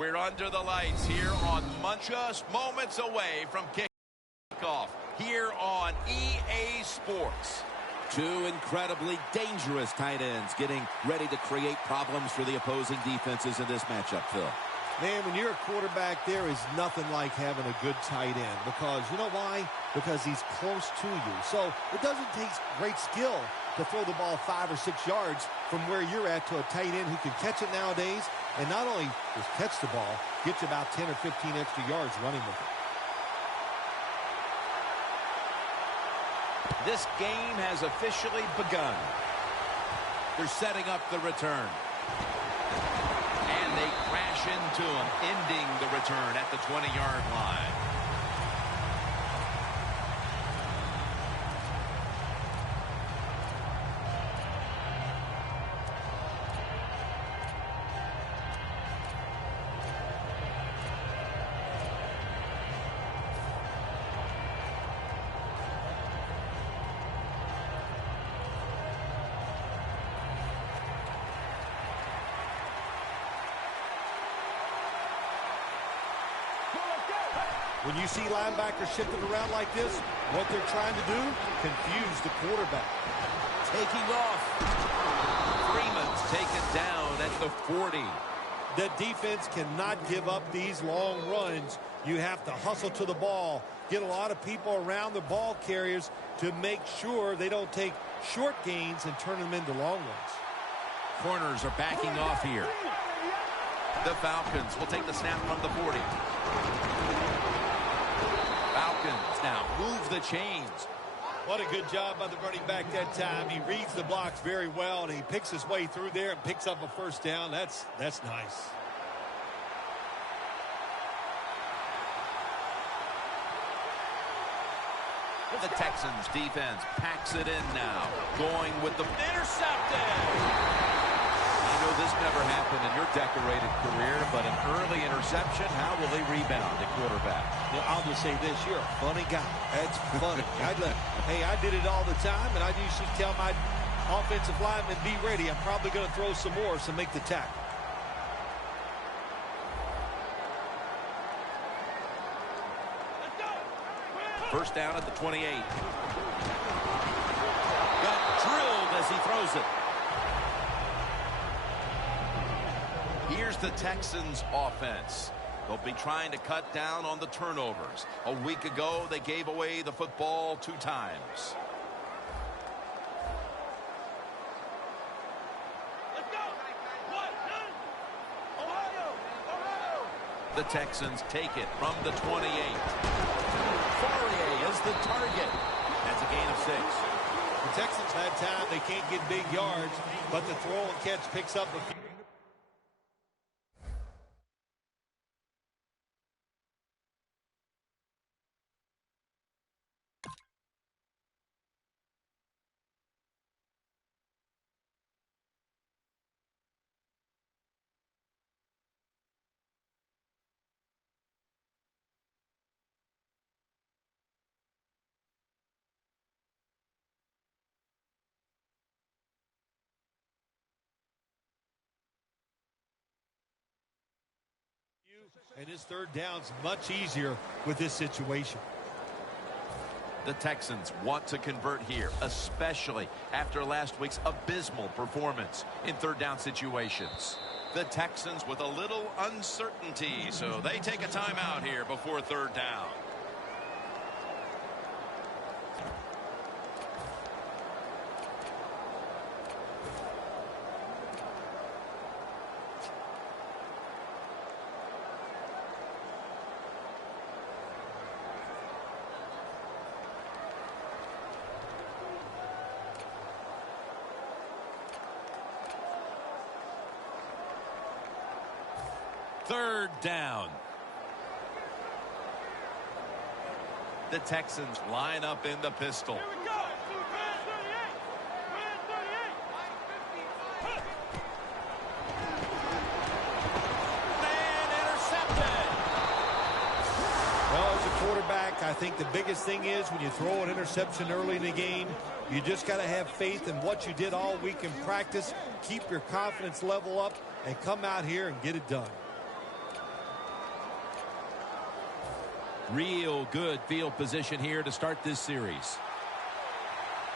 We're under the lights here on just moments away from kickoff here on EA Sports. Two incredibly dangerous tight ends getting ready to create problems for the opposing defenses in this matchup, Phil. Man, when you're a quarterback, there is nothing like having a good tight end. Because, you know why? Because he's close to you. So it doesn't take great skill to throw the ball 5 or 6 yards from where you're at to a tight end who can catch it nowadays. And not only just catch the ball, get you about 10 or 15 extra yards running with it. This game has officially begun. They're setting up the return. And they crash into him, ending the return at the 20-yard line. When you see linebackers shifting around like this, what they're trying to do, confuse the quarterback. Taking off. Freeman's taken down at the 40. The defense cannot give up these long runs. You have to hustle to the ball, get a lot of people around the ball carriers to make sure they don't take short gains and turn them into long ones. Corners are backing off here. The Falcons will take the snap from the 40. Falcons now move the chains. What a good job by the running back that time. He reads the blocks very well, and he picks his way through there and picks up a first down. That's nice. The Texans defense packs it in now. Going with the intercepted. You know this never happened in your decorated career, but an early interception, how will they rebound at quarterback? I'll just say this, you're a funny guy. That's funny. Hey, I did it all the time, and I usually tell my offensive linemen, be ready. I'm probably going to throw some more, so make the tackle. First down at the 28. Got drilled as he throws it. Here's the Texans offense. They'll be trying to cut down on the turnovers. A week ago, they gave away the football 2 times. Let's go. Ohio. The Texans take it from the 28. Fourier is the target. That's a gain of 6. The Texans had time. They can't get big yards, but the throw and catch picks up a few. And his third down's much easier with this situation. The Texans want to convert here, especially after last week's abysmal performance in third down situations. The Texans with a little uncertainty, so they take a timeout here before third down. Third down. The Texans line up in the pistol. Here we go. Man 38. Man intercepted. Well, as a quarterback, I think the biggest thing is when you throw an interception early in the game, you just got to have faith in what you did all week in practice, keep your confidence level up, and come out here and get it done. Real good field position here to start this series.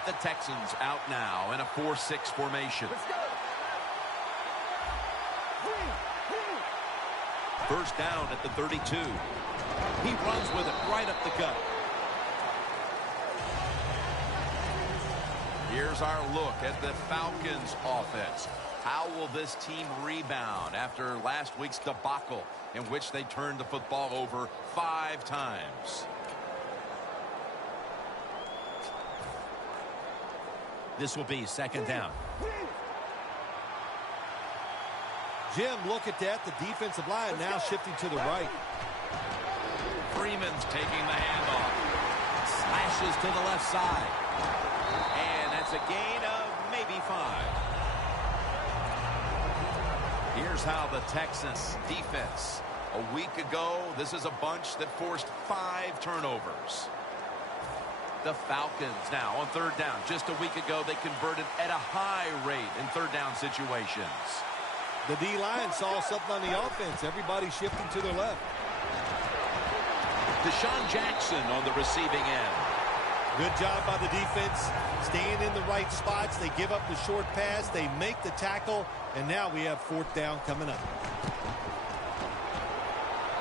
The Texans out now in a 4-6 formation. First down at the 32. He runs with it right up the gut. Here's our look at the Falcons offense. How will this team rebound after last week's debacle in which they turned the football over 5 times? This will be second down. Jim, look at that. The defensive line now shifting to the right. Freeman's taking the handoff. Slashes to the left side. And that's a gain of maybe 5. Here's how the Texans defense. A week ago, this is a bunch that forced 5 turnovers. The Falcons now on third down. Just a week ago, they converted at a high rate in third down situations. The D-line saw something on the offense. Everybody shifting to their left. Deshaun Jackson on the receiving end. Good job by the defense. Staying in the right spots. They give up the short pass. They make the tackle. And now we have fourth down coming up.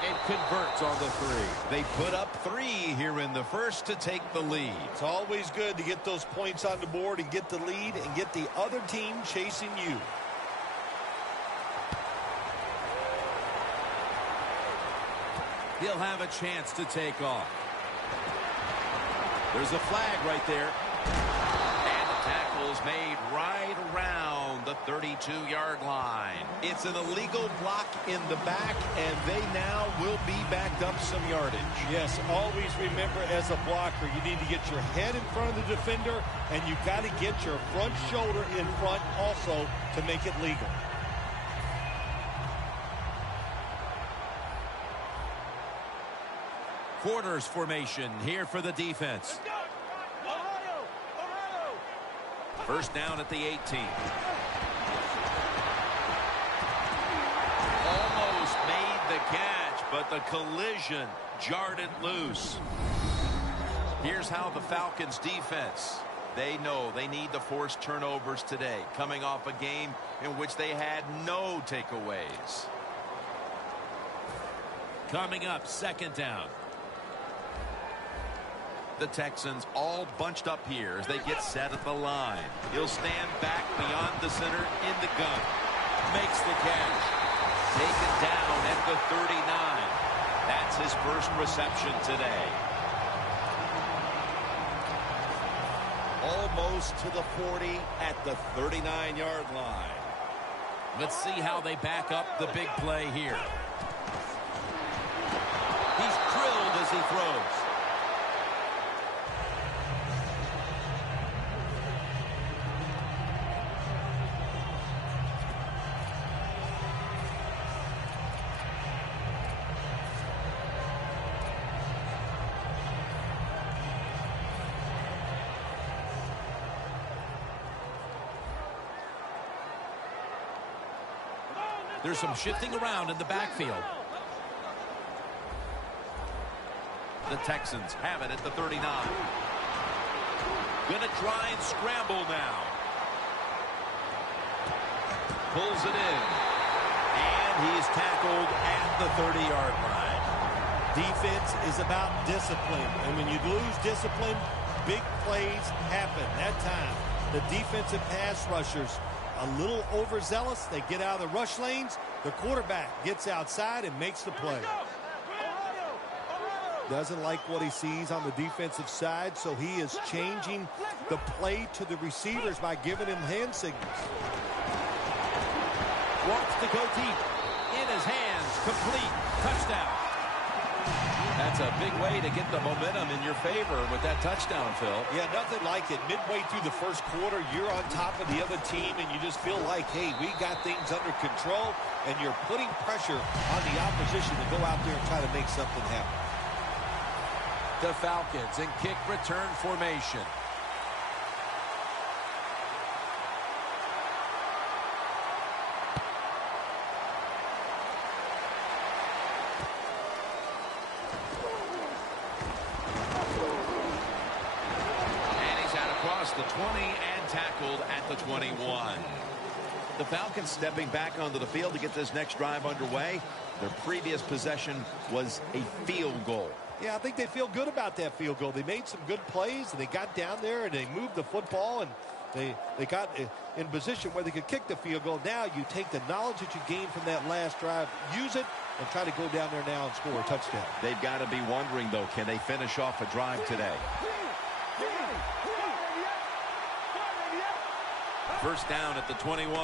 And converts on the 3. They put up 3 here in the first to take the lead. It's always good to get those points on the board and get the lead and get the other team chasing you. He'll have a chance to take off. There's a flag right there. And the tackle is made right around the 32-yard line. It's an illegal block in the back, and they now will be backed up some yardage. Yes, always remember as a blocker, you need to get your head in front of the defender, and you got to get your front shoulder in front also to make it legal. Quarters formation here for the defense. First down at the 18. Almost made the catch, but the collision jarred it loose. Here's how the Falcons defense. They know they need to force turnovers today, coming off a game in which they had no takeaways. Coming up, second down. The Texans all bunched up here as they get set at the line. He'll stand back beyond the center in the gun. Makes the catch. Taken down at the 39. That's his first reception today. Almost to the 40 at the 39-yard line. Let's see how they back up the big play here. He's drilled as he throws. There's some shifting around in the backfield. The Texans have it at the 39. Gonna try and scramble now. Pulls it in. And he's tackled at the 30-yard line. Defense is about discipline. And when you lose discipline, big plays happen. That time, the defensive pass rushers a little overzealous. They get out of the rush lanes. The quarterback gets outside and makes the play. Doesn't like what he sees on the defensive side, so he is changing the play to the receivers by giving him hand signals. Wants to go deep. In his hands. Complete. Touchdown. That's a big way to get the momentum in your favor with that touchdown, Phil. Yeah, nothing like it. Midway through the first quarter, you're on top of the other team, and you just feel like, hey, we got things under control, and you're putting pressure on the opposition to go out there and try to make something happen. The Falcons in kick return formation. the 20 and tackled at the 21. The Falcons stepping back onto the field to get this next drive underway. Their previous possession was a field goal. Yeah, I think they feel good about that field goal. They made some good plays, and they got down there, and they moved the football, and they got in position where they could kick the field goal. Now you take the knowledge that you gained from that last drive, use it, and try to go down there now and score a touchdown. They've got to be wondering, though, can they finish off a drive today? First down at the 21.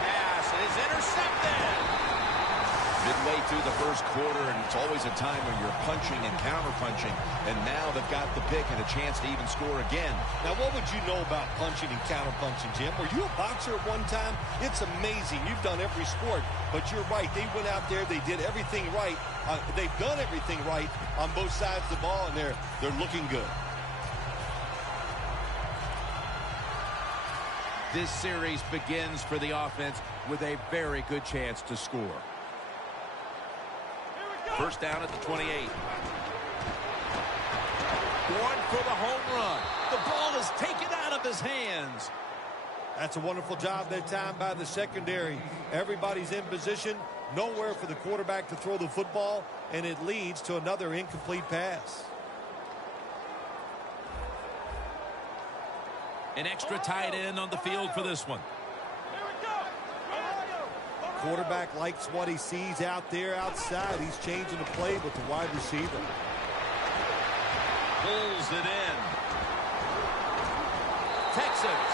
Pass is intercepted. Midway through the first quarter, and it's always a time when you're punching and counter-punching, and now they've got the pick and a chance to even score again. Now, what would you know about punching and counter-punching, Jim? Were you a boxer at one time? It's amazing. You've done every sport, but you're right. They went out there. They did everything right. They've done everything right on both sides of the ball, and they're looking good. This series begins for the offense with a very good chance to score. First down at the 28. Going for the home run. The ball is taken out of his hands. That's a wonderful job that time by the secondary. Everybody's in position. Nowhere for the quarterback to throw the football, and it leads to another incomplete pass. An extra tight end on the field for this one. Quarterback likes what he sees out there outside. He's changing the play with the wide receiver. Pulls it in. Texans,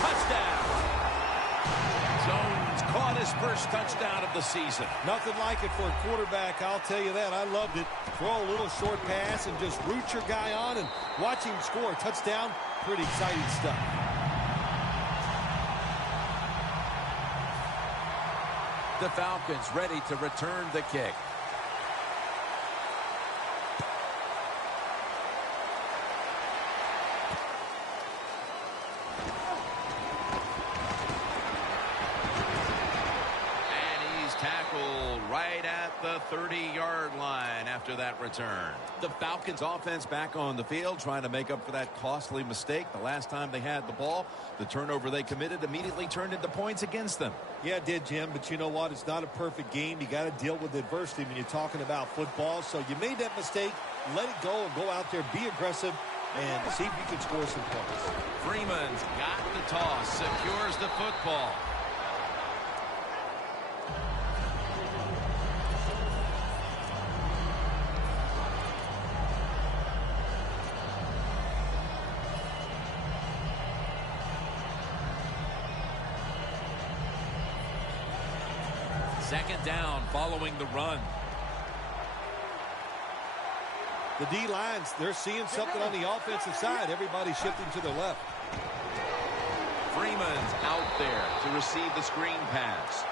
touchdown. Jones caught his first touchdown of the season. Nothing like it for a quarterback, I'll tell you that. I loved it. Throw a little short pass and just root your guy on and watch him score a touchdown. Pretty exciting stuff. The Falcons ready to return the kick. And he's tackled right at the 30-yard line after that return. The Falcons offense back on the field trying to make up for that costly mistake. The last time they had the ball, the turnover they committed immediately turned into points against them. Yeah, it did, Jim, but you know what? It's not a perfect game. You got to deal with adversity when you're talking about football. So you made that mistake, let it go, and go out there, be aggressive, and see if you can score some points. Freeman's got the toss, secures the football. Second down following the run. The D-lines, they're seeing something on the offensive side. Everybody's shifting to their left. Freeman's out there to receive the screen pass.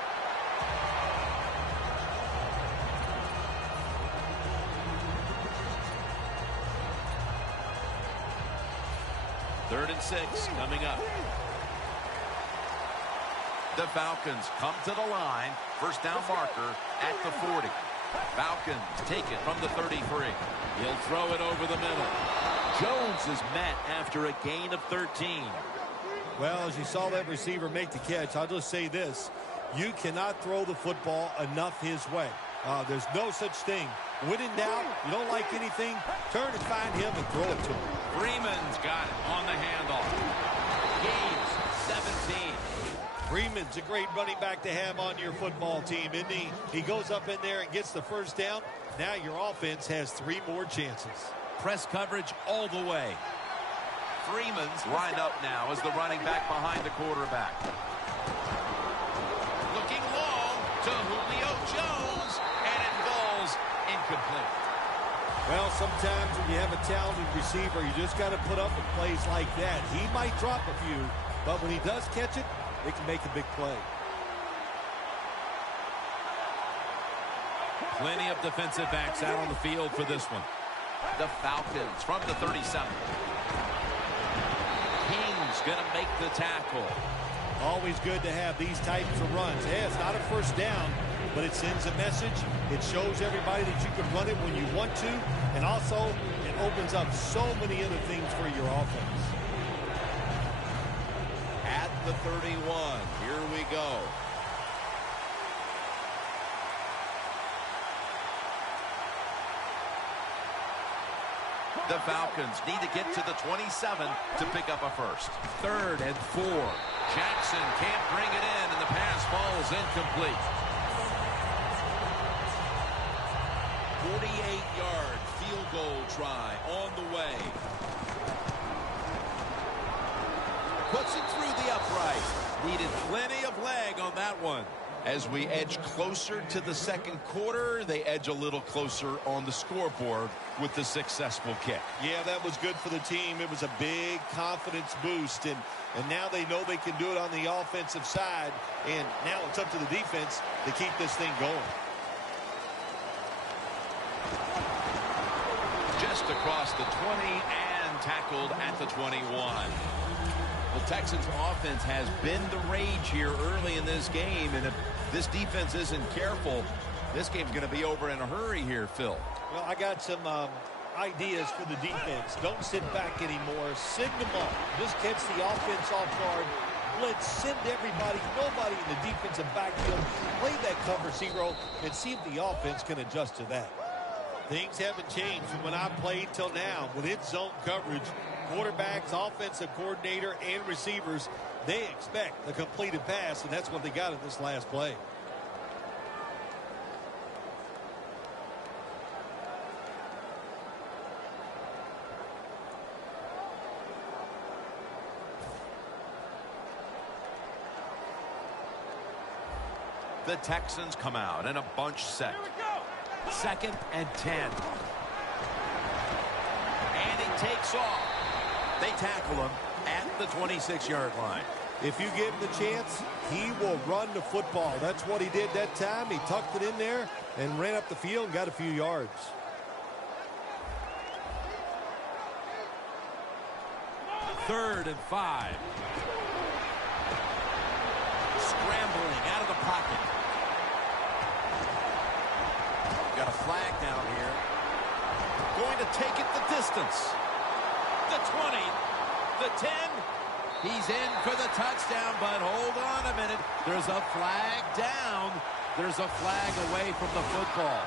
Third and 6 coming up. The Falcons come to the line. First down marker at the 40. Falcons take it from the 33. He'll throw it over the middle. Jones is met after a gain of 13. Well, as you saw that receiver make the catch, I'll just say this. You cannot throw the football enough his way. There's no such thing. When in doubt, you don't like anything, turn and find him and throw it to him. Freeman's got it on the handoff. Gains 17. Freeman's a great running back to have on your football team, isn't he? He goes up in there and gets the first down. Now your offense has 3 more chances. Press coverage all the way. Freeman's lined up now as the running back behind the quarterback. Looking long to Julio Jones, and it falls incomplete. Well, sometimes when you have a talented receiver, you just got to put up with plays like that. He might drop a few, but when he does catch it, they can make a big play. Plenty of defensive backs out on the field for this one. The Falcons from the 37. King's going to make the tackle. Always good to have these types of runs. Yeah, it's not a first down, but it sends a message. It shows everybody that you can run it when you want to, and also it opens up so many other things for your offense. At the 31, here we go. The Falcons need to get to the 27 to pick up a first. 3rd and 4. Jackson can't bring it in, and the pass falls incomplete. 48-yard field goal try on the way. Puts it through the upright. Needed plenty of leg on that one. As we edge closer to the second quarter, they edge a little closer on the scoreboard with the successful kick. Yeah, that was good for the team. It was a big confidence boost, and now they know they can do it on the offensive side, and now it's up to the defense to keep this thing going. Just across the 20 and tackled at the 21. The Texans offense has been the rage here early in this game, and if this defense isn't careful, this game's going to be over in a hurry here, Phil. Well, I got some ideas for the defense. Don't sit back anymore. Send them up. Just catch the offense off guard. Blitz, send everybody, nobody in the defensive backfield. Play that cover zero and see if the offense can adjust to that. Things haven't changed from when I played till now. With its zone coverage, quarterbacks, offensive coordinator, and receivers, they expect a completed pass, and that's what they got in this last play. The Texans come out in a bunch set. 2nd and 10. And he takes off. They tackle him at the 26-yard line. If you give him the chance, he will run the football. That's what he did that time. He tucked it in there and ran up the field and got a few yards. Third and 5. Scrambling out of the pocket. Got a flag down here. Going to take it the distance. The 20, the 10. He's in for the touchdown, but hold on a minute. There's a flag down. There's a flag away from the football.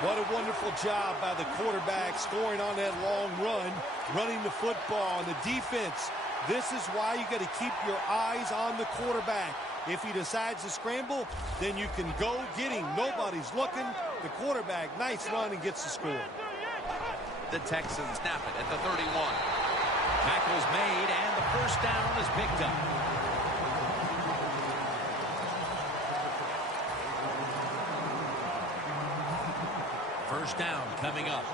What a wonderful job by the quarterback scoring on that long run, running the football. And the defense, this is why you got to keep your eyes on the quarterback. If he decides to scramble, then you can go get him. Nobody's looking. The quarterback, nice run, and gets the score. The Texans snap it at the 31. Tackle's made, and the first down is picked up. First down coming up.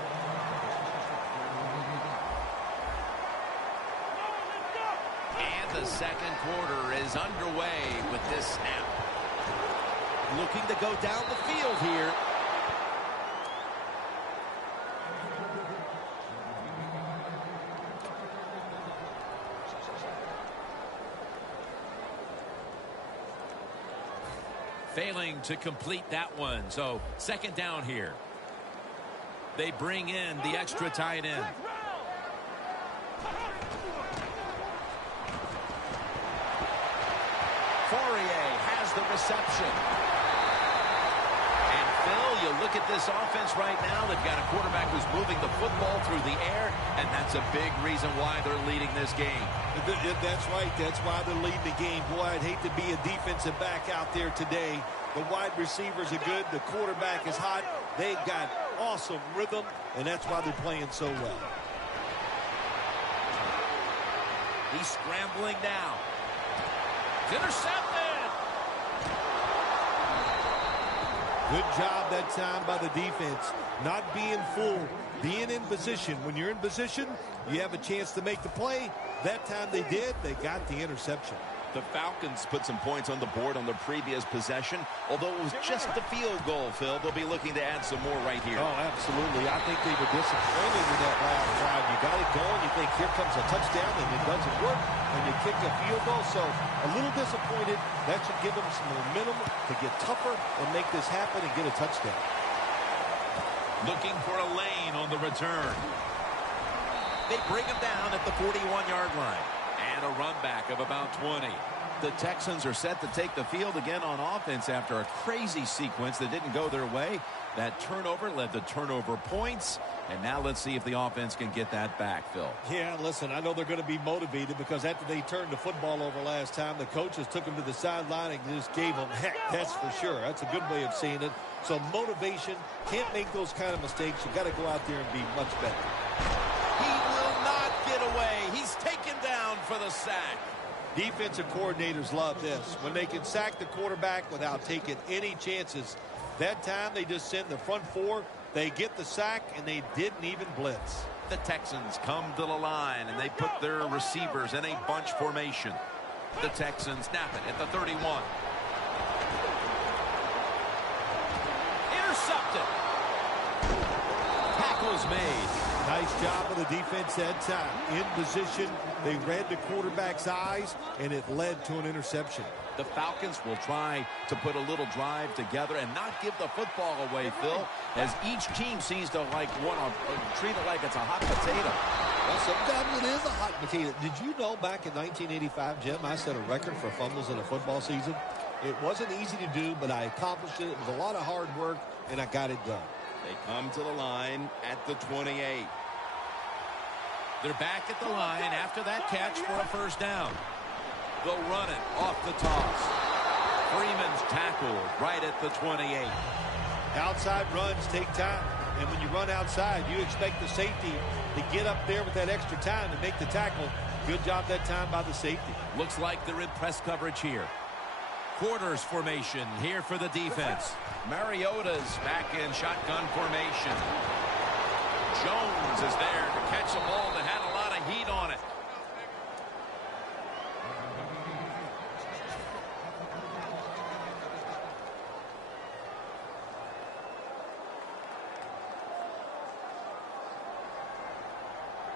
And the second quarter is underway with this snap. Looking to go down the field here. Failing to complete that one. So second down here. They bring in the extra tight end. Fourier has the reception. And Phil, you look at this offense right now. They've got a quarterback who's moving the football through the air, and that's a big reason why they're leading this game. That's right. That's why they're leading the game. Boy, I'd hate to be a defensive back out there today. The wide receivers are good. The quarterback is hot. They've got awesome rhythm, and that's why they're playing so well. He's scrambling now. It's intercepted. Good job that time by the defense. Not being fooled, being in position. When you're in position, you have a chance to make the play. That time they did. They got the interception. The Falcons put some points on the board on their previous possession. Although it was just the field goal, Phil, they'll be looking to add some more right here. Oh, absolutely. I think they were disappointed in that last drive. You got it going. You think here comes a touchdown, and it doesn't work, and you kick a field goal. So a little disappointed. That should give them some momentum to get tougher and make this happen and get a touchdown. Looking for a lane on the return. They bring him down at the 41-yard line. And a run back of about 20. The Texans are set to take the field again on offense after a crazy sequence that didn't go their way. That turnover led to turnover points. And now let's see if the offense can get that back, Phil. Yeah, listen, I know they're going to be motivated because after they turned the football over last time, the coaches took them to the sideline and just gave them heck, that's for sure. That's a good way of seeing it. So motivation, can't make those kind of mistakes. You got to go out there and be much better. He will not get away. He's taken down for the sack. Defensive coordinators love this. When they can sack the quarterback without taking any chances. That time they just send the front four. They get the sack, and they didn't even blitz. The Texans come to the line, and they put their receivers in a bunch formation. The Texans snap it at the 31. Intercepted. Tackle's made. Nice job of the defense that time. In position, they read the quarterback's eyes, and it led to an interception. The Falcons will try to put a little drive together and not give the football away, Phil, as each team seems to want to treat it like it's a hot potato. Well, sometimes it is a hot potato. Did you know back in 1985, Jim, I set a record for fumbles in a football season? It wasn't easy to do, but I accomplished it. It was a lot of hard work, and I got it done. They come to the line at the 28. They're back at the line after that catch for a first down. They'll run it off the toss. Freeman's tackled right at the 28. Outside runs take time, and when you run outside, you expect the safety to get up there with that extra time to make the tackle. Good job that time by the safety. Looks like they're in press coverage here. Quarters formation here for the defense. Mariota's back in shotgun formation. Jones is there to catch a ball that had a lot of heat on it.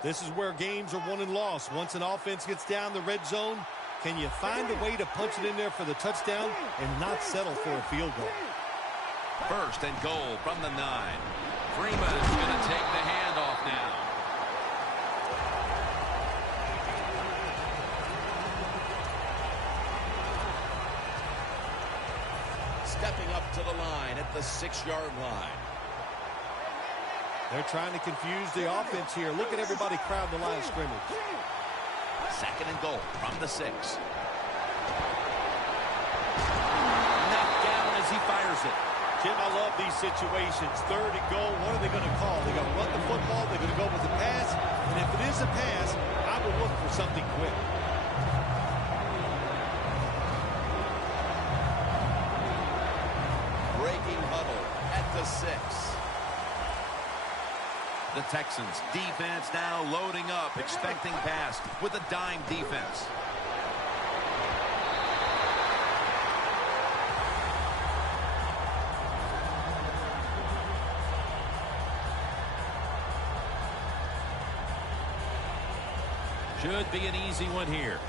This is where games are won and lost. Once an offense gets down the red zone, can you find a way to punch it in there for the touchdown and not settle for a field goal? First and goal from the 9. Freeman's going to take the handoff now. Stepping up to the line at the 6-yard line. They're trying to confuse the offense here. Look at everybody crowd the line of scrimmage. Second and goal from the 6. Knocked down as he fires it. Jim, I love these situations. Third and goal, what are they going to call? They're going to run the football, they're going to go with the pass, and if it is a pass, I will look for something quick. Breaking huddle at the 6. The Texans defense now loading up, expecting pass with a dime defense. Should be an easy one here.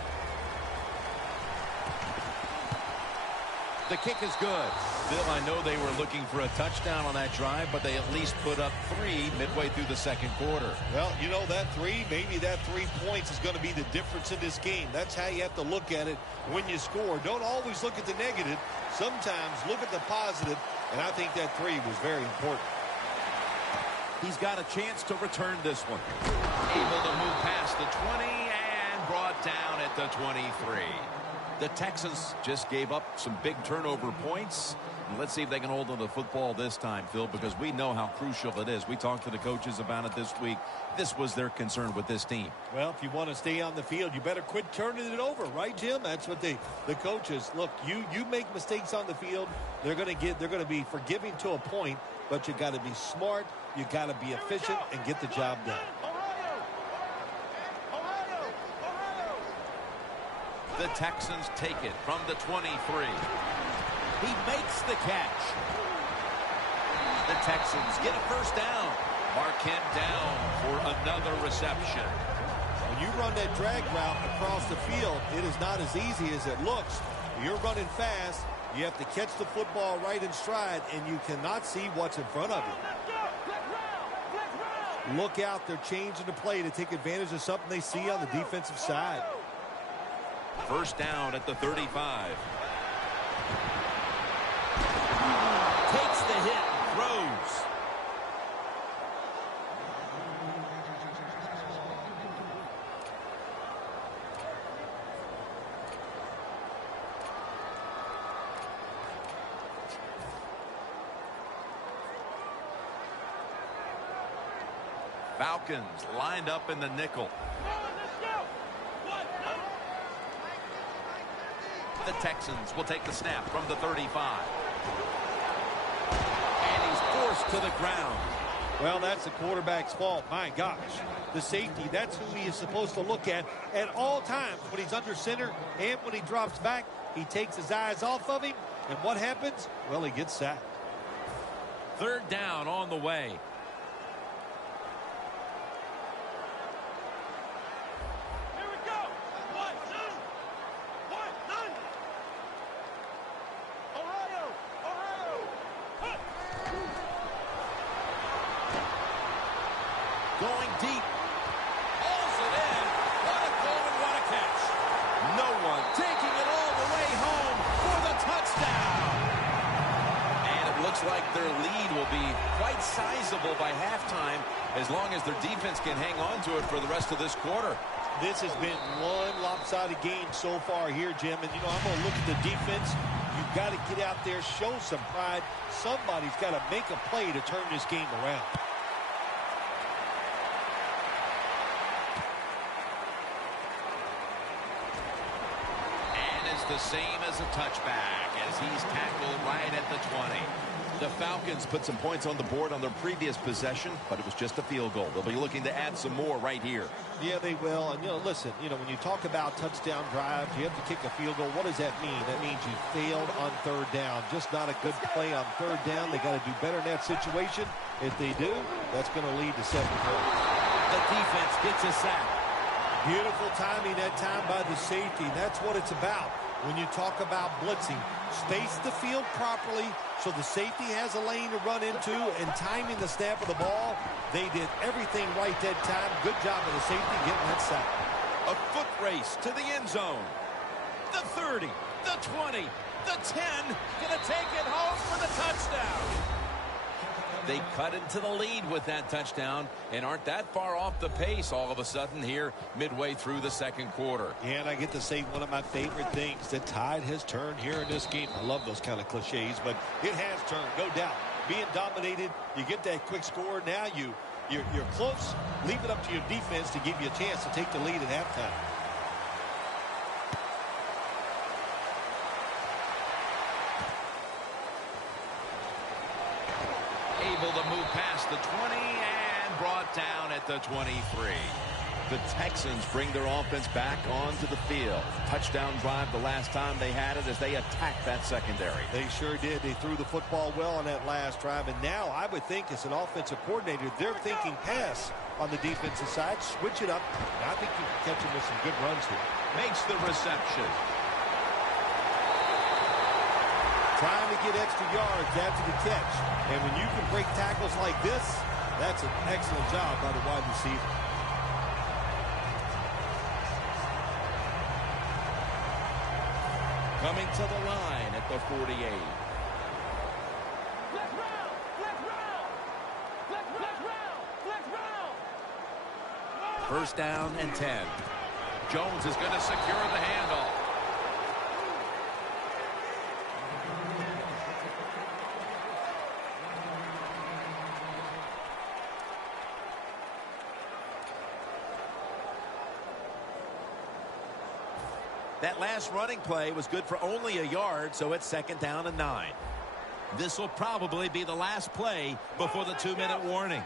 The kick is good. Bill, I know they were looking for a touchdown on that drive, but they at least put up 3 midway through the second quarter. Well, you know, that 3, maybe that 3 points is going to be the difference in this game. That's how you have to look at it when you score. Don't always look at the negative. Sometimes look at the positive, and I think that 3 was very important. He's got a chance to return this one. Able to move past the 20 and brought down at the 23. The Texans just gave up some big turnover points. And let's see if they can hold on to the football this time, Phil, because we know how crucial it is. We talked to the coaches about it this week. This was their concern with this team. Well, if you want to stay on the field, you better quit turning it over, right, Jim? That's what the coaches, look, you make mistakes on the field, they're going to be forgiving to a point, but you got to be smart, you got to be efficient and get the job done. The Texans take it from the 23. He makes the catch. The Texans get a first down. Mark him down for another reception. When you run that drag route across the field, it is not as easy as it looks. You're running fast. You have to catch the football right in stride, and you cannot see what's in front of you. Look out. They're changing the play to take advantage of something they see on the defensive side. First down at the 35. Takes the hit and throws. Falcons lined up in the nickel. The Texans will take the snap from the 35. And he's forced to the ground. Well, that's the quarterback's fault. My gosh. The safety, that's who he is supposed to look at all times. When he's under center and when he drops back, he takes his eyes off of him. And what happens? Well, he gets sacked. Third down on the way. Going deep. Hauls it in. What a goal and what a catch. No one taking it all the way home for the touchdown. And it looks like their lead will be quite sizable by halftime as long as their defense can hang on to it for the rest of this quarter. This has been one lopsided game so far here, Jim. And, I'm going to look at the defense. You've got to get out there, show some pride. Somebody's got to make a play to turn this game around. The same as a touchback as he's tackled right at the 20. The Falcons put some points on the board on their previous possession, but it was just a field goal. They'll be looking to add some more right here. Yeah, they will. And, listen, when you talk about touchdown drives, you have to kick a field goal. What does that mean? That means you failed on third down. Just not a good play on third down. They got to do better in that situation. If they do, that's going to lead to 7 points. The defense gets a sack. Beautiful timing that time by the safety. That's what it's about. When you talk about blitzing, space the field properly so the safety has a lane to run into, and timing the snap of the ball, they did everything right that time. Good job of the safety getting that sack. A foot race to the end zone. The 30, the 20, the 10, gonna take it home for the touchdown. They cut into the lead with that touchdown and aren't that far off the pace all of a sudden here midway through the second quarter. And I get to say one of my favorite things, the tide has turned here in this game. I love those kind of cliches, but it has turned, no doubt. Being dominated, you get that quick score. Now you're close. Leave it up to your defense to give you a chance to take the lead at halftime. Able to move past the 20 and brought down at the 23. The Texans bring their offense back onto the field. Touchdown drive the last time they had it as they attacked that secondary. They sure did. They threw the football well on that last drive. And now I would think as an offensive coordinator, they're thinking pass on the defensive side. Switch it up. And I think you can catch them with some good runs here. Makes the reception. Trying to get extra yards after the catch. And when you can break tackles like this, that's an excellent job by the wide receiver. Coming to the line at the 48. Flex round! Flex round! Flex round! Flex round! First down and 10. Jones is going to secure the handoff. That last running play was good for only a yard, so it's second down and 9. This will probably be the last play before the 2-minute warning.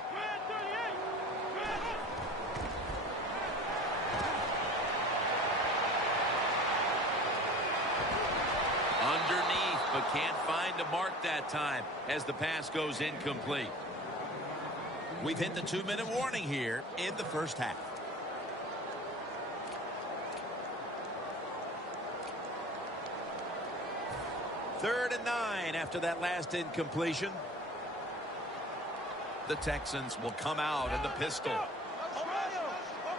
Underneath, but can't find a mark that time as the pass goes incomplete. We've hit the 2-minute warning here in the first half. Third and 9 after that last incompletion. The Texans will come out in the pistol.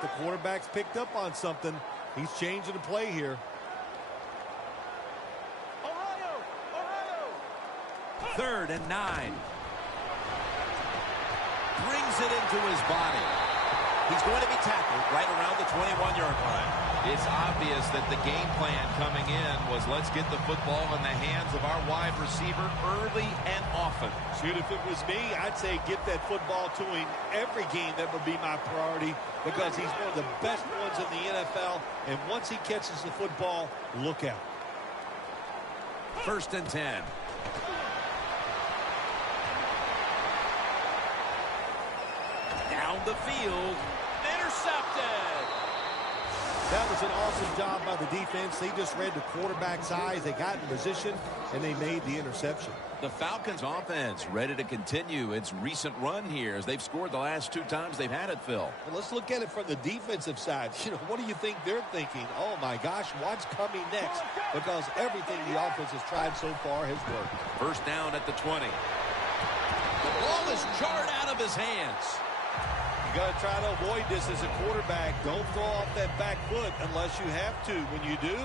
The quarterback's picked up on something. He's changing the play here. 3rd and 9. Brings it into his body. He's going to be tackled right around the 21-yard line. It's obvious that the game plan coming in was let's get the football in the hands of our wide receiver early and often. Shoot, if it was me, I'd say get that football to him every game. That would be my priority because he's one of the best ones in the NFL. And once he catches the football, look out. 1st and 10. Down the field. Intercepted. That was an awesome job by the defense. They just read the quarterback's eyes. They got in position, and they made the interception. The Falcons offense ready to continue its recent run here as they've scored the last 2 times they've had it, Phil. Well, let's look at it from the defensive side. You know, what do you think they're thinking? Oh, my gosh, what's coming next? Because everything the offense has tried so far has worked. 1st down at the 20. The ball is jarred out of his hands. You got to try to avoid this as a quarterback. Don't throw off that back foot unless you have to. When you do,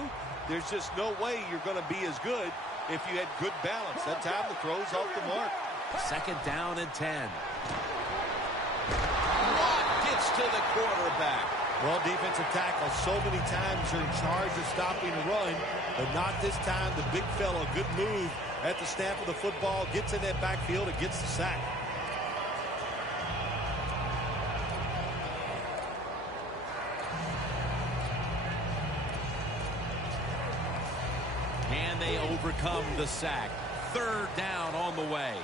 there's just no way you're going to be as good if you had good balance. That time the throw's off the mark. 2nd down and 10. Watt gets to the quarterback. Well, defensive tackle, so many times you're in charge of stopping the run, but not this time. The big fellow, good move at the snap of the football, gets in that backfield and gets the sack. And they overcome the sack. 3rd down on the way.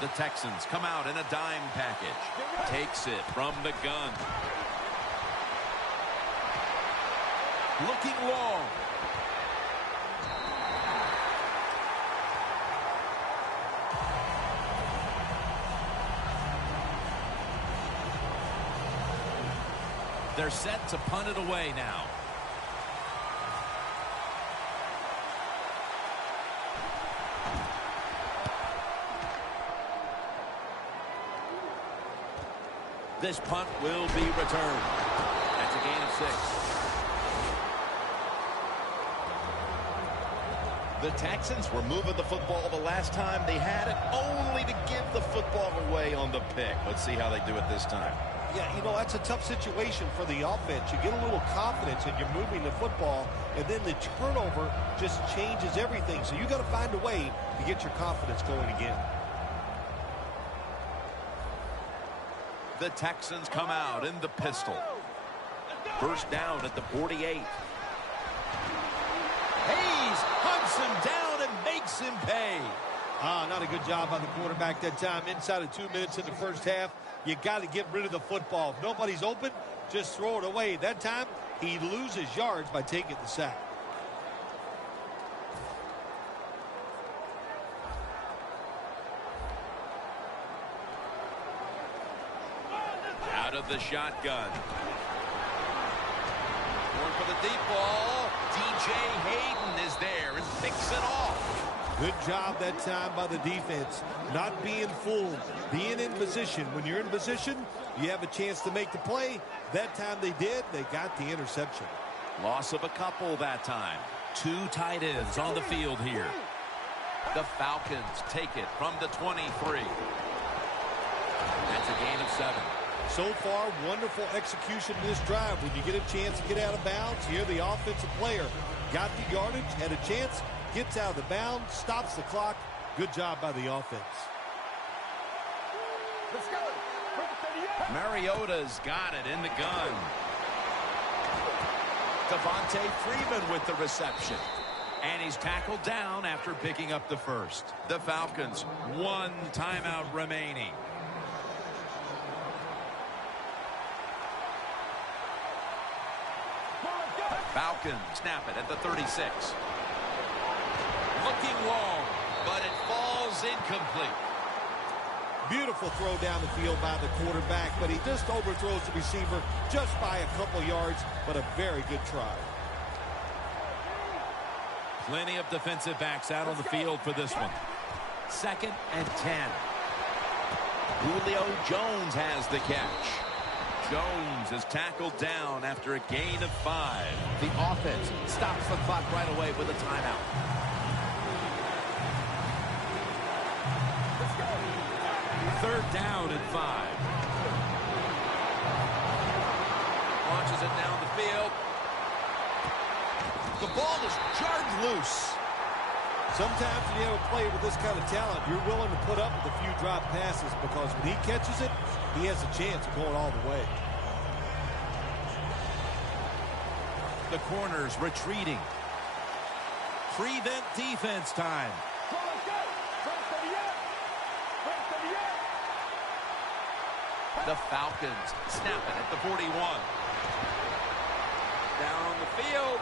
The Texans come out in a dime package. Takes it from the gun. Looking long. They're set to punt it away now. This punt will be returned. That's a gain of 6. The Texans were moving the football the last time they had it, only to give the football away on the pick. Let's see how they do it this time. Yeah, you know, that's a tough situation for the offense. You get a little confidence and you're moving the football, and then the turnover just changes everything. So you got to find a way to get your confidence going again. The Texans come out in the pistol. 1st down at the 48. Hayes hunts him down and makes him pay. Not a good job by the quarterback that time. Inside of 2 minutes in the 1st half, you got to get rid of the football. If nobody's open, just throw it away. That time, he loses yards by taking the sack. Out of the shotgun. Going for the deep ball. DJ Hayden is there and picks it off. Good job that time by the defense. Not being fooled. Being in position. When you're in position, you have a chance to make the play. That time they did. They got the interception. Loss of a couple that time. 2 tight ends on the field here. The Falcons take it from the 23. That's a gain of 7. So far, wonderful execution in this drive. When you get a chance to get out of bounds, here the offensive player got the yardage, had a chance, gets out of the bounds, stops the clock. Good job by the offense. Let's go. Mariota's got it in the gun. Devontae Freeman with the reception. And he's tackled down after picking up the 1st. The Falcons, 1 timeout remaining. Falcons snap it at the 36. Looking long, but it falls incomplete. Beautiful throw down the field by the quarterback, but he just overthrows the receiver just by a couple yards, but a very good try. Plenty of defensive backs out on the field for this one. 2nd and 10. Julio Jones has the catch. Jones is tackled down after a gain of 5. The offense stops the clock right away with a timeout. Let's go. 3rd down and 5. Launches it down the field. The ball is jarred loose. Sometimes when you have a player with this kind of talent, you're willing to put up with a few drop passes because when he catches it, he has a chance of going all the way. The corners retreating. Prevent defense time. So let's go. First of the year. First of the year. The Falcons snap it at the 41. Down the field.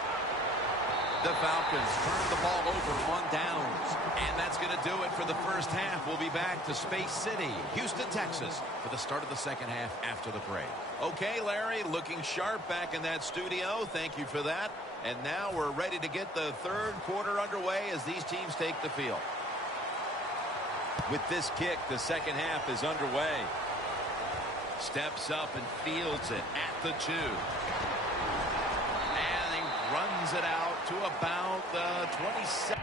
The Falcons turn the ball over on downs. And that's going to do it for the first half. We'll be back to Space City, Houston, Texas, for the start of the second half after the break. Okay, Larry, looking sharp back in that studio. Thank you for that. And now we're ready to get the third quarter underway as these teams take the field. With this kick, the second half is underway. Steps up and fields it at the 2. Runs it out to about the 27.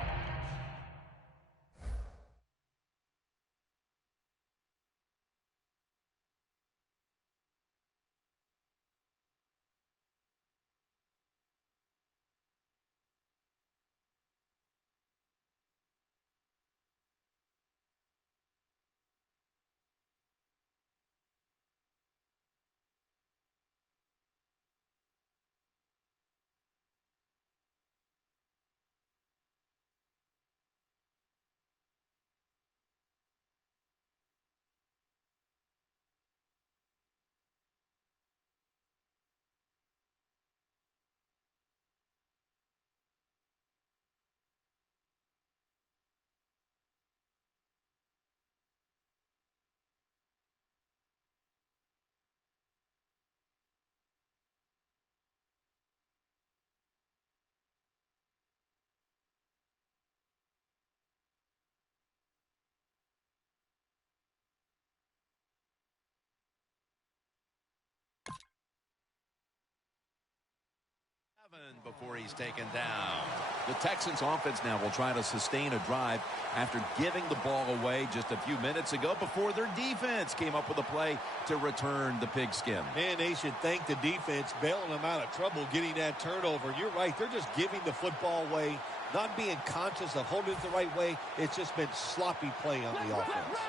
Before he's taken down. The Texans offense now will try to sustain a drive after giving the ball away just a few minutes ago before their defense came up with a play to return the pigskin. Man, they should thank the defense bailing them out of trouble getting that turnover. You're right. They're just giving the football away, not being conscious of holding it the right way. It's just been sloppy play on the offense.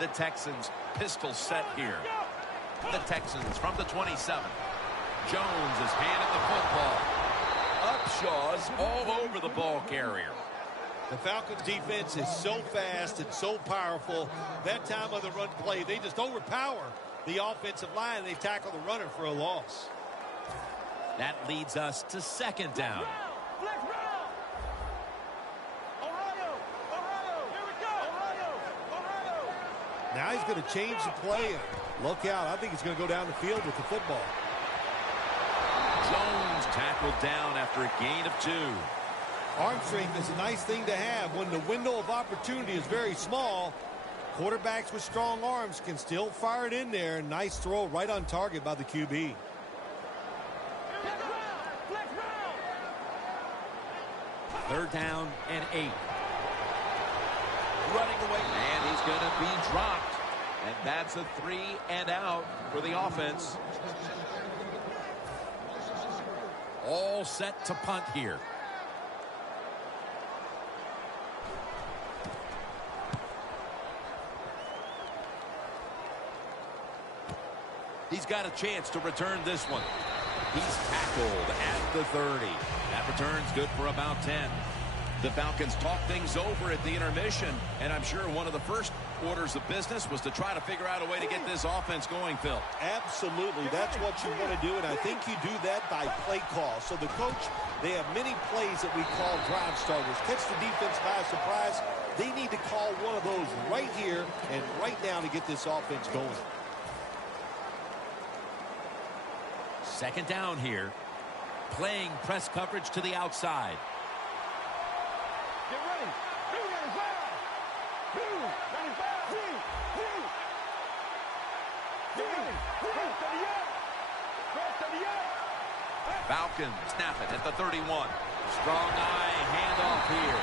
The Texans pistol set here. The Texans from the 27. Jones is handed the football. Upshaw's all over the ball carrier. The Falcons defense is so fast and so powerful. That time of the run play, they just overpower the offensive line. They tackle the runner for a loss. That leads us to 2nd down. Flex round. Ohio. Ohio. Here we go. Ohio. Ohio. Now he's going to change the play. Look out. I think he's going to go down the field with the football. Jones tackled down after a gain of 2. Arm strength is a nice thing to have when the window of opportunity is very small. Quarterbacks with strong arms can still fire it in there. Nice throw right on target by the QB. Flex round. Flex round. 3rd down and 8. Running away, and he's going to be dropped. And that's a 3 and out for the offense. All set to punt here. He's got a chance to return this one. He's tackled at the 30. That return's good for about 10. The Falcons talk things over at the intermission, and I'm sure one of the first orders of business was to try to figure out a way to get this offense going, Phil. Absolutely. That's what you want to do, and I think you do that by play call. So the coach, they have many plays that we call drive starters. Catch the defense by surprise. They need to call one of those right here and right now to get this offense going. 2nd down here. Playing press coverage to the outside. Get ready. 295. 295. Falcons snap it at the 31. Strong eye handoff here.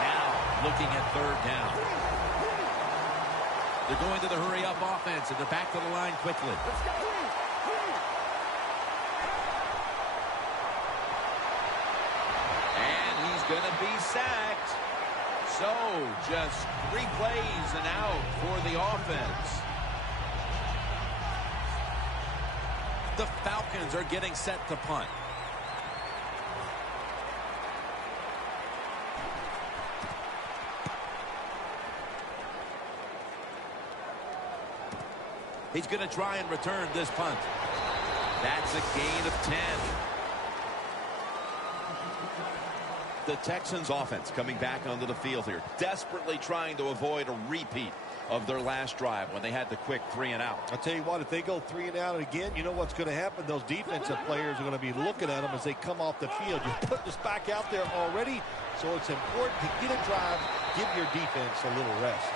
Now looking at third down. They're going to the hurry-up offense, and they're back to the line quickly. And he's going to be sacked. So just 3 plays and out for the offense. The Falcons are getting set to punt. He's going to try and return this punt. That's a gain of 10. The Texans offense coming back onto the field here, desperately trying to avoid a repeat of their last drive when they had the quick 3 and out. I'll tell you what, if they go 3 and out again, you know what's going to happen? Those defensive players are going to be looking at them as they come off the field. You put this back out there already, so it's important to get a drive, give your defense a little rest.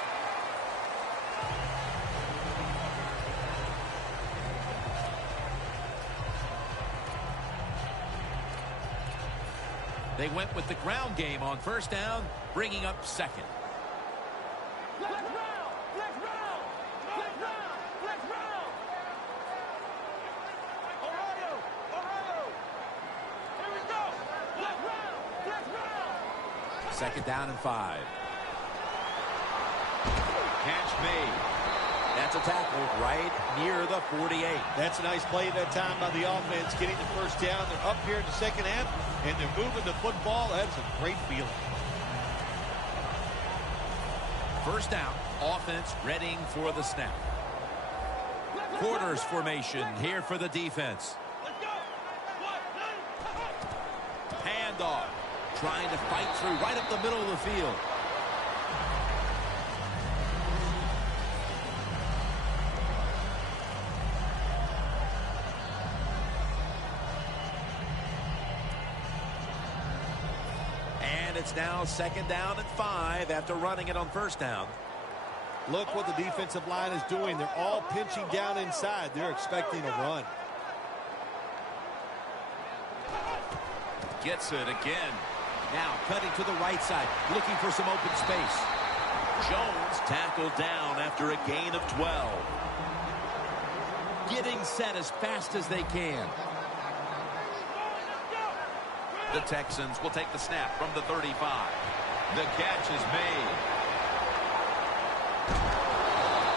They went with the ground game on first down, bringing up second. Second down and 5. Catch made. That's a tackle right near the 48. That's a nice play that time by the offense, getting the first down. They're up here in the second half, and they're moving the football. That's a great feeling. First down, offense readying for the snap. Quarters formation here for the defense. Handoff. Trying to fight through right up the middle of the field. And it's now second down and 5 after running it on first down. Look what the defensive line is doing. They're all pinching down inside. They're expecting a run. Gets it again. Now cutting to the right side, looking for some open space. Jones tackled down after a gain of 12. Getting set as fast as they can. The Texans will take the snap from the 35. The catch is made.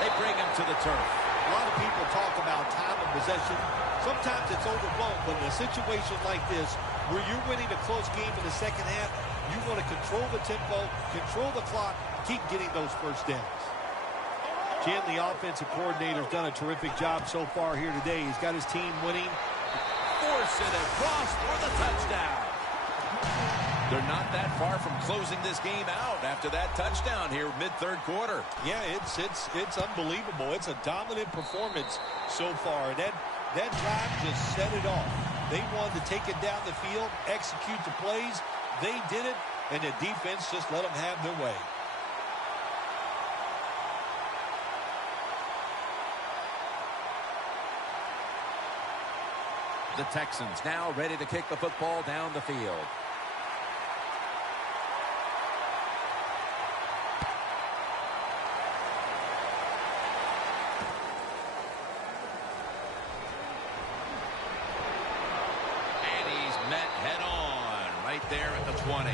They bring him to the turf. A lot of people talk about time of possession. Sometimes it's overblown, but in a situation like this, where you're winning a close game in the second half, you want to control the tempo, control the clock, keep getting those first downs. Jim, the offensive coordinator, has done a terrific job so far here today. He's got his team winning. Force it across for the touchdown. They're not that far from closing this game out after that touchdown here mid-third quarter. Yeah, it's unbelievable. It's a dominant performance so far. That drive just set it off. They wanted to take it down the field, execute the plays. They did it, and the defense just let them have their way. The Texans now ready to kick the football down the field. There at the 20.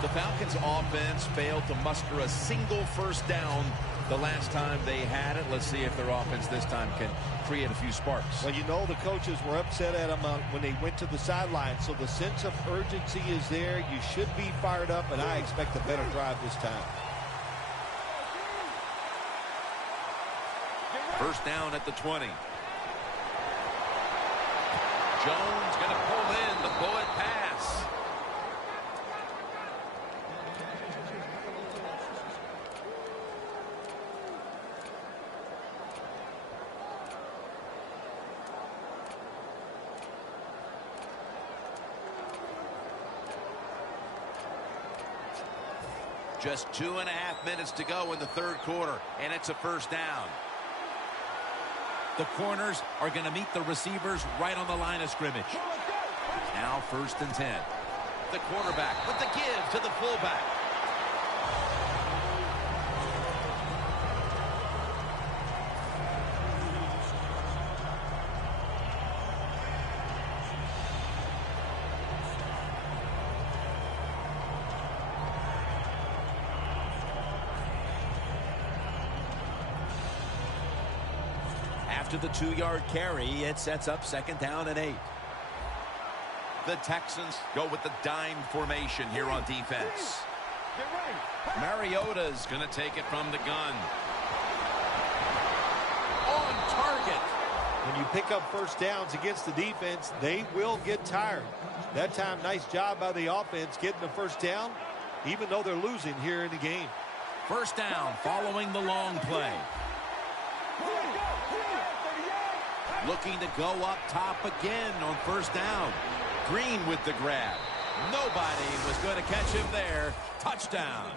The Falcons offense failed to muster a single first down the last time they had it. Let's see if their offense this time can create a few sparks. Well, you know the coaches were upset at them when they went to the sideline, so the sense of urgency is there. You should be fired up, and I expect a better drive this time. First down at the 20. Jones going to pull in the bullet pass. Just 2.5 minutes to go in the third quarter, and it's a first down. The corners are going to meet the receivers right on the line of scrimmage. Now 1st and 10. The quarterback with the give to the fullback. After the 2-yard carry, it sets up 2nd down and 8. The Texans go with the dime formation here on defense. Mariota's going to take it from the gun. On target. When you pick up first downs against the defense, they will get tired. That time, nice job by the offense getting the first down, even though they're losing here in the game. First down following the long play. Looking to go up top again on first down. Green with the grab. Nobody was going to catch him there. Touchdown.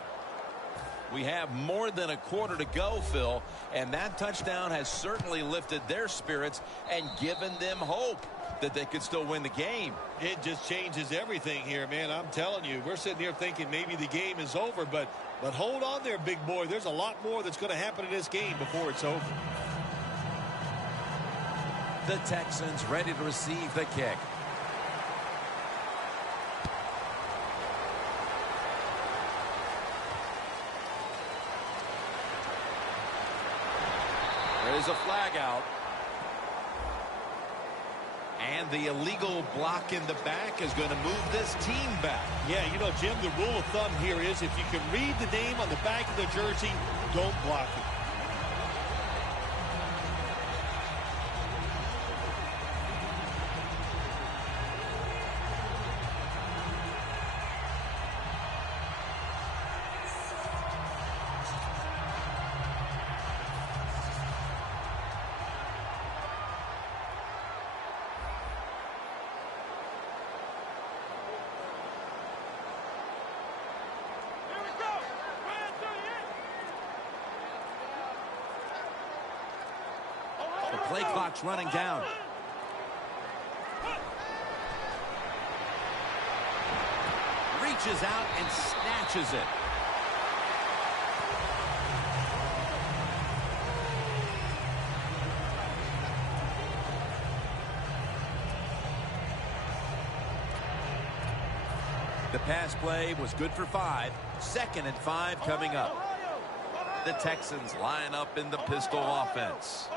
We have more than a quarter to go, Phil, and that touchdown has certainly lifted their spirits and given them hope that they could still win the game. It just changes everything here, man. I'm telling you, we're sitting here thinking maybe the game is over, but hold on there, big boy. There's a lot more that's going to happen in this game before it's over. The Texans ready to receive the kick. There's a flag out. And the illegal block in the back is going to move this team back. Yeah, you know, Jim, the rule of thumb here is if you can read the name on the back of the jersey, don't block it. The play clock's running down. Reaches out and snatches it. The pass play was good for 5. 2nd and 5 coming up. The Texans line up in the pistol offense.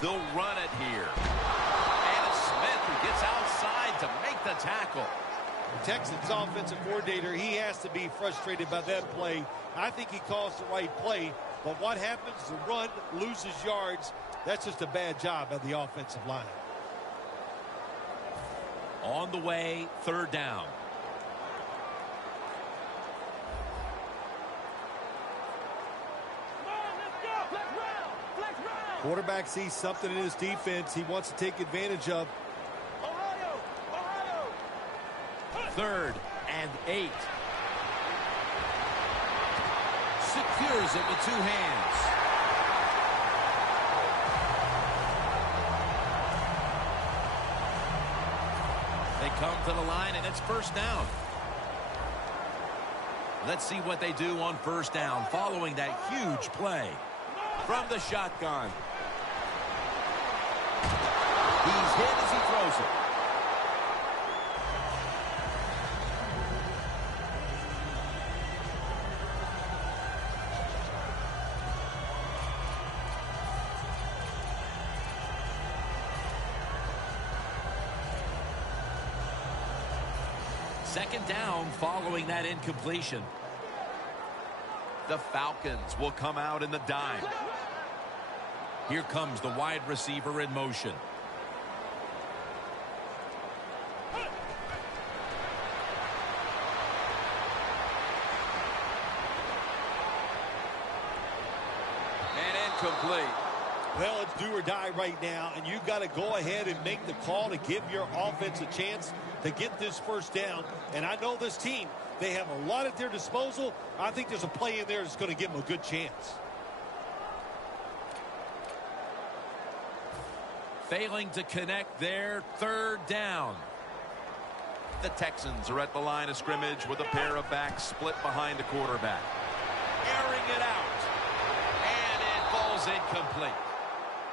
They'll run it here. And it's Smith who gets outside to make the tackle. The Texans offensive coordinator, he has to be frustrated by that play. I think he calls the right play, but what happens? The run loses yards. That's just a bad job by the offensive line. On the way, 3rd down. Quarterback sees something in his defense he wants to take advantage of. 3rd and 8. Secures it with 2 hands. They come to the line, and it's first down. Let's see what they do on first down following that huge play. From the shotgun. He's hit as he throws it. Second down following that incompletion. The Falcons will come out in the dime. Here comes the wide receiver in motion. And incomplete. Well, it's do or die right now, and you've got to go ahead and make the call to give your offense a chance to get this first down. And I know this team, They have a lot at their disposal. I think there's a play in there that's going to give them a good chance. Failing to connect there, third down. The Texans are at the line of scrimmage with a pair of backs split behind the quarterback. Airing it out. And it falls incomplete.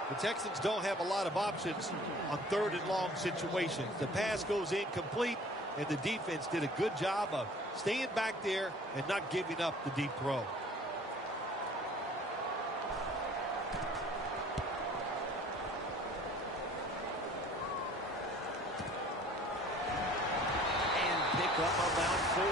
The Texans don't have a lot of options on third and long situations. The pass goes incomplete, and the defense did a good job of staying back there and not giving up the deep throw. Up about 4.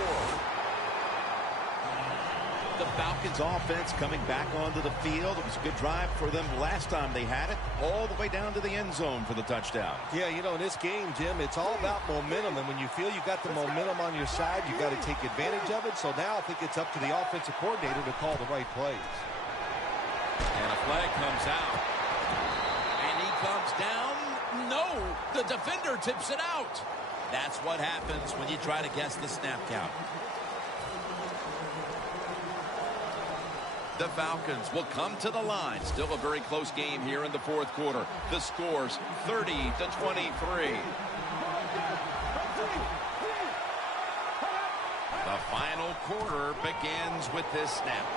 The Falcons offense coming back onto the field. It was a good drive for them last time they had it, all the way down to the end zone for the touchdown. Yeah, you know, in this game, Jim, it's all about momentum. And when you feel you got the momentum on your side, you got to take advantage of it. So now I think it's up to the offensive coordinator to call the right plays. And a flag comes out. And he comes down. No, the defender tips it out. That's what happens when you try to guess the snap count. The Falcons will come to the line. Still a very close game here in the fourth quarter. The score's 30-23. The final quarter begins with this snap.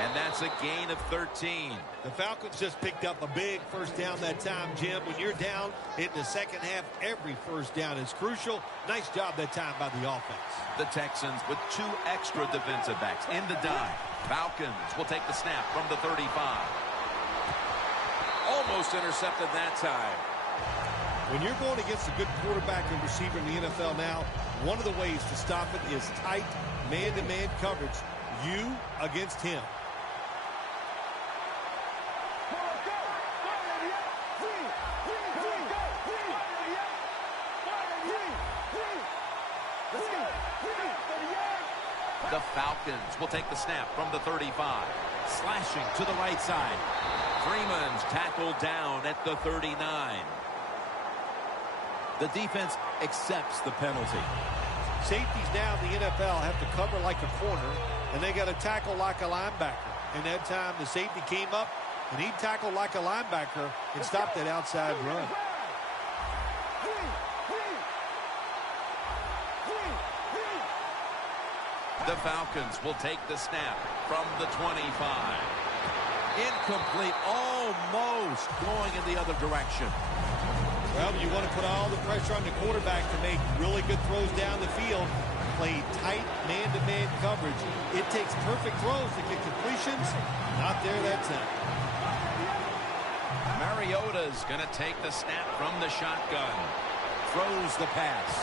And that's a gain of 13. The Falcons just picked up a big first down that time, Jim. When you're down in the second half, every first down is crucial. Nice job that time by the offense. The Texans with 2 extra defensive backs in the dime. Falcons will take the snap from the 35. Almost intercepted that time. When you're going against a good quarterback and receiver in the NFL now, one of the ways to stop it is tight man-to-man coverage. You against him. The Falcons will take the snap from the 35. Slashing to the right side. Freeman's tackled down at the 39. The defense accepts the penalty. Safeties now in the NFL have to cover like a corner, and they got to tackle like a linebacker. And that time the safety came up, and he tackled like a linebacker and stopped that outside run. The Falcons will take the snap from the 25. Incomplete, almost going in the other direction. Well, you want to put all the pressure on the quarterback to make really good throws down the field. Play tight man-to-man coverage. It takes perfect throws to get completions. Not there that time. Mariota's going to take the snap from the shotgun. Throws the pass.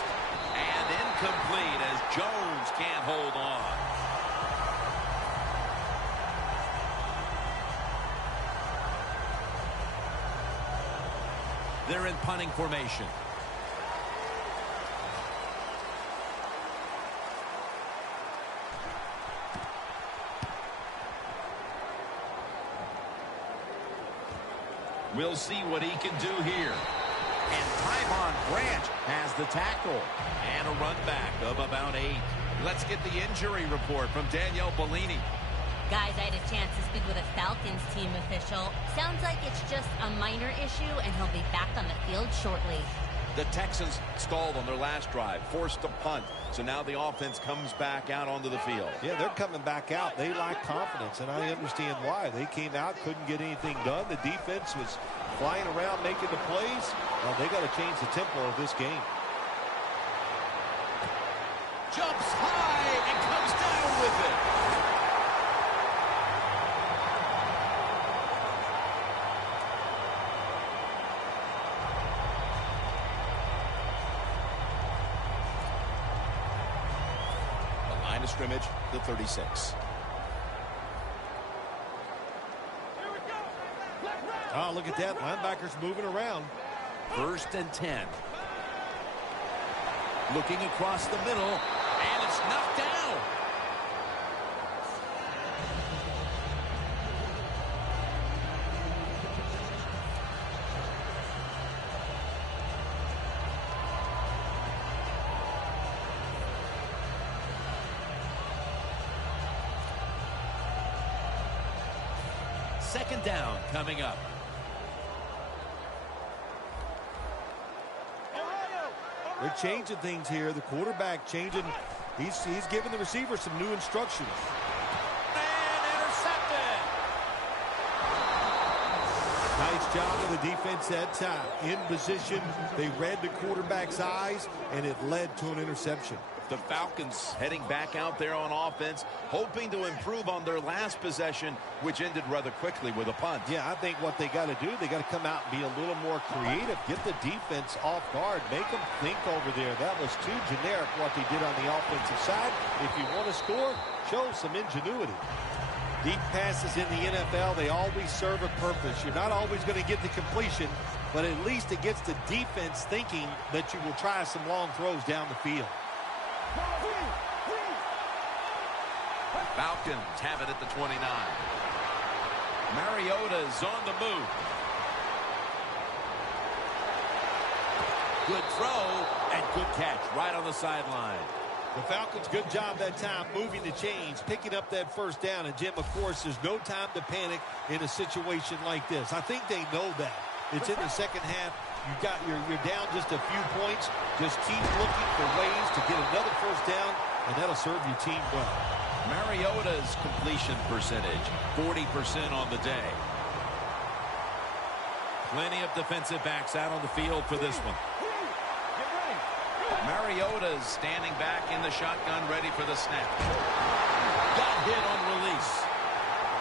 And incomplete as Jones can't hold on. They're in punting formation. We'll see what he can do here. And Tyvon Branch has the tackle. And a run back of about 8. Let's get the injury report from Danielle Bellini. Guys, I had a chance to speak with a Falcons team official. Sounds like it's just a minor issue, and he'll be back on the field shortly. The Texans stalled on their last drive, forced to punt. So now the offense comes back out onto the field. Yeah, they're coming back out. They lack confidence, and I understand why. They came out, couldn't get anything done. The defense was flying around making the plays. Well, they got to change the tempo of this game. Jumps high and comes down with it. The line of scrimmage, the 36. Oh, look at that. Linebackers moving around. 1st and 10. Looking across the middle, and it's knocked down. second down coming up. They're changing things here. The quarterback changing. He's giving the receiver some new instructions. And intercepted. Nice job of the defense that time. In position, they read the quarterback's eyes, and it led to an interception. The Falcons heading back out there on offense, hoping to improve on their last possession, which ended rather quickly with a punt. Yeah, I think what they got to do, they got to come out and be a little more creative. Get the defense off guard. Make them think over there. That was too generic what they did on the offensive side. If you want to score, show some ingenuity. Deep passes in the NFL, they always serve a purpose. You're not always going to get the completion, but at least it gets the defense thinking that you will try some long throws down the field. Falcons have it at the 29. Mariota's on the move. Good throw and good catch right on the sideline. The Falcons, good job that time moving the chains, picking up that first down. And, Jim, of course, there's no time to panic in a situation like this. I think they know that. It's in the second half. You're down just a few points. Just keep looking for ways to get another first down, and that'll serve your team well. Mariota's completion percentage, 40% on the day. Plenty of defensive backs out on the field for this one. Mariota's standing back in the shotgun, ready for the snap. Got hit on release.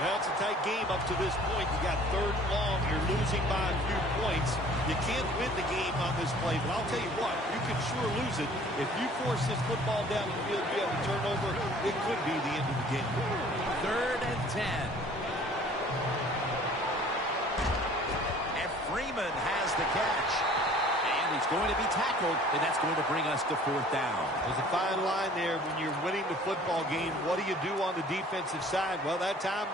Well, it's a tight game up to this point. You got third and long. You're losing by a few points. You can't win the game on this play, but I'll tell you what, you can sure lose it. If you force this football down the field, you have a turnover, it could be the end of the game. 3rd and 10. And Freeman has the catch. And he's going to be tackled, and that's going to bring us to 4th down. There's a fine line there when you're winning the football game. What do you do on the defensive side? Well, that time,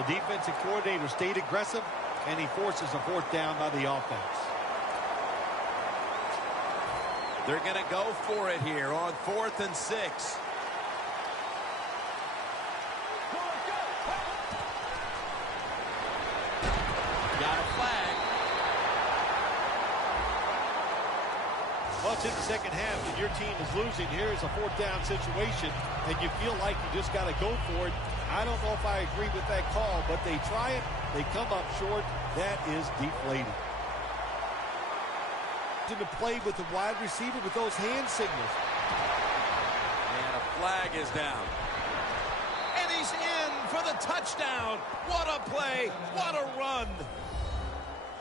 the defensive coordinator stayed aggressive, and he forces a 4th down by the offense. They're going to go for it here on 4th and 6. Got a flag. Well, it's in the second half, and your team is losing. Here's a 4th down situation, and you feel like you just got to go for it. I don't know if I agree with that call, but they try it. They come up short. That is deflating. To play with the wide receiver with those hand signals. And a flag is down. And he's in for the touchdown. What a play. What a run.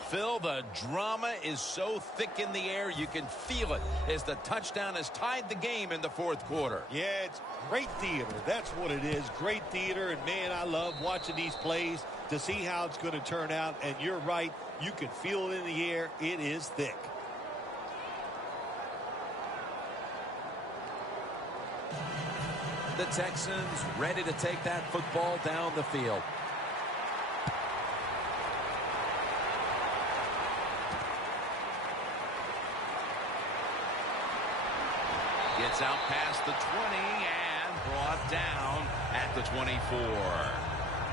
Phil, the drama is so thick in the air, you can feel it as the touchdown has tied the game in the 4th quarter. Yeah, it's great theater. That's what it is. Great theater. And, man, I love watching these plays to see how it's going to turn out. And you're right. You can feel it in the air. It is thick. The Texans ready to take that football down the field. Gets out past the 20 and brought down at the 24.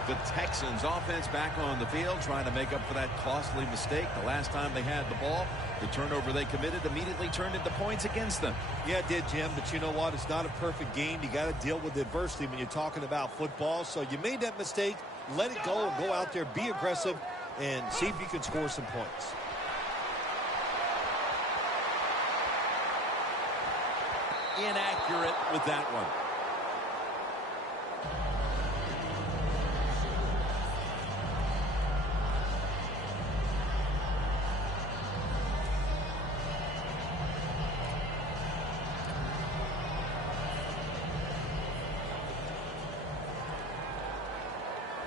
The Texans offense back on the field trying to make up for that costly mistake. The last time they had the ball, the turnover they committed immediately turned into points against them. Yeah, it did, Jim, but you know what? It's not a perfect game. You got to deal with adversity when you're talking about football. So you made that mistake. Let it go. Go out there, be aggressive, and see if you can score some points. Inaccurate with that one.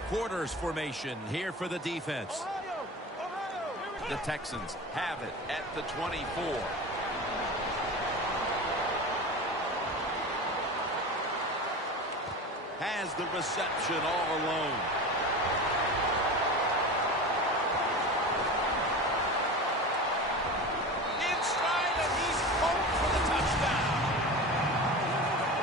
Quarters formation here for the defense. The Texans have it at the 24. Has the reception all alone. In stride, and he's home for the touchdown.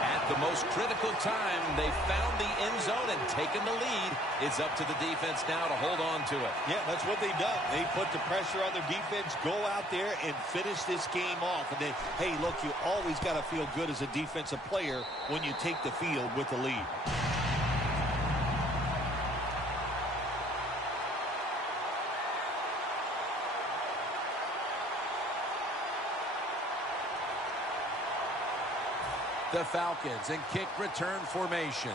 At the most critical time, they found the end zone and taken the lead. It's up to the defense now to hold on to it. Yeah, that's what they've done. They put the pressure on their defense, go out there and finish this game off. And then, hey, look, you always got to feel good as a defensive player when you take the field with the lead. The Falcons in kick return formation.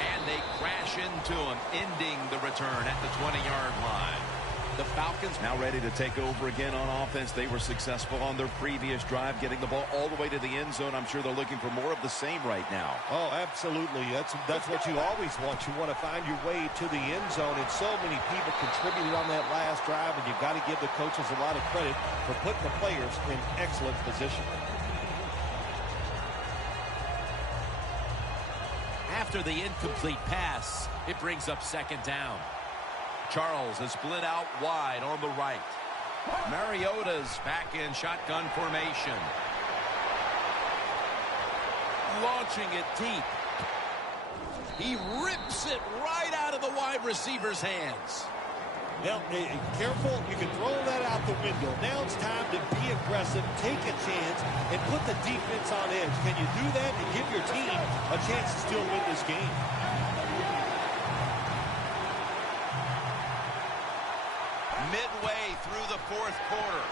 And they crash into him, ending the return at the 20-yard line. The Falcons now ready to take over again on offense. They were successful on their previous drive, getting the ball all the way to the end zone. I'm sure they're looking for more of the same right now. Oh, absolutely. That's what you always want. You want to find your way to the end zone, and so many people contributed on that last drive, and you've got to give the coaches a lot of credit for putting the players in excellent position. After the incomplete pass, it brings up second down. Charles is split out wide on the right. Mariota's back in shotgun formation. Launching it deep. He rips it right out of the wide receiver's hands. Now, careful, you can throw that out the window. Now it's time to be aggressive, take a chance, and put the defense on edge. Can you do that and give your team a chance to still win this game? Midway through the fourth quarter.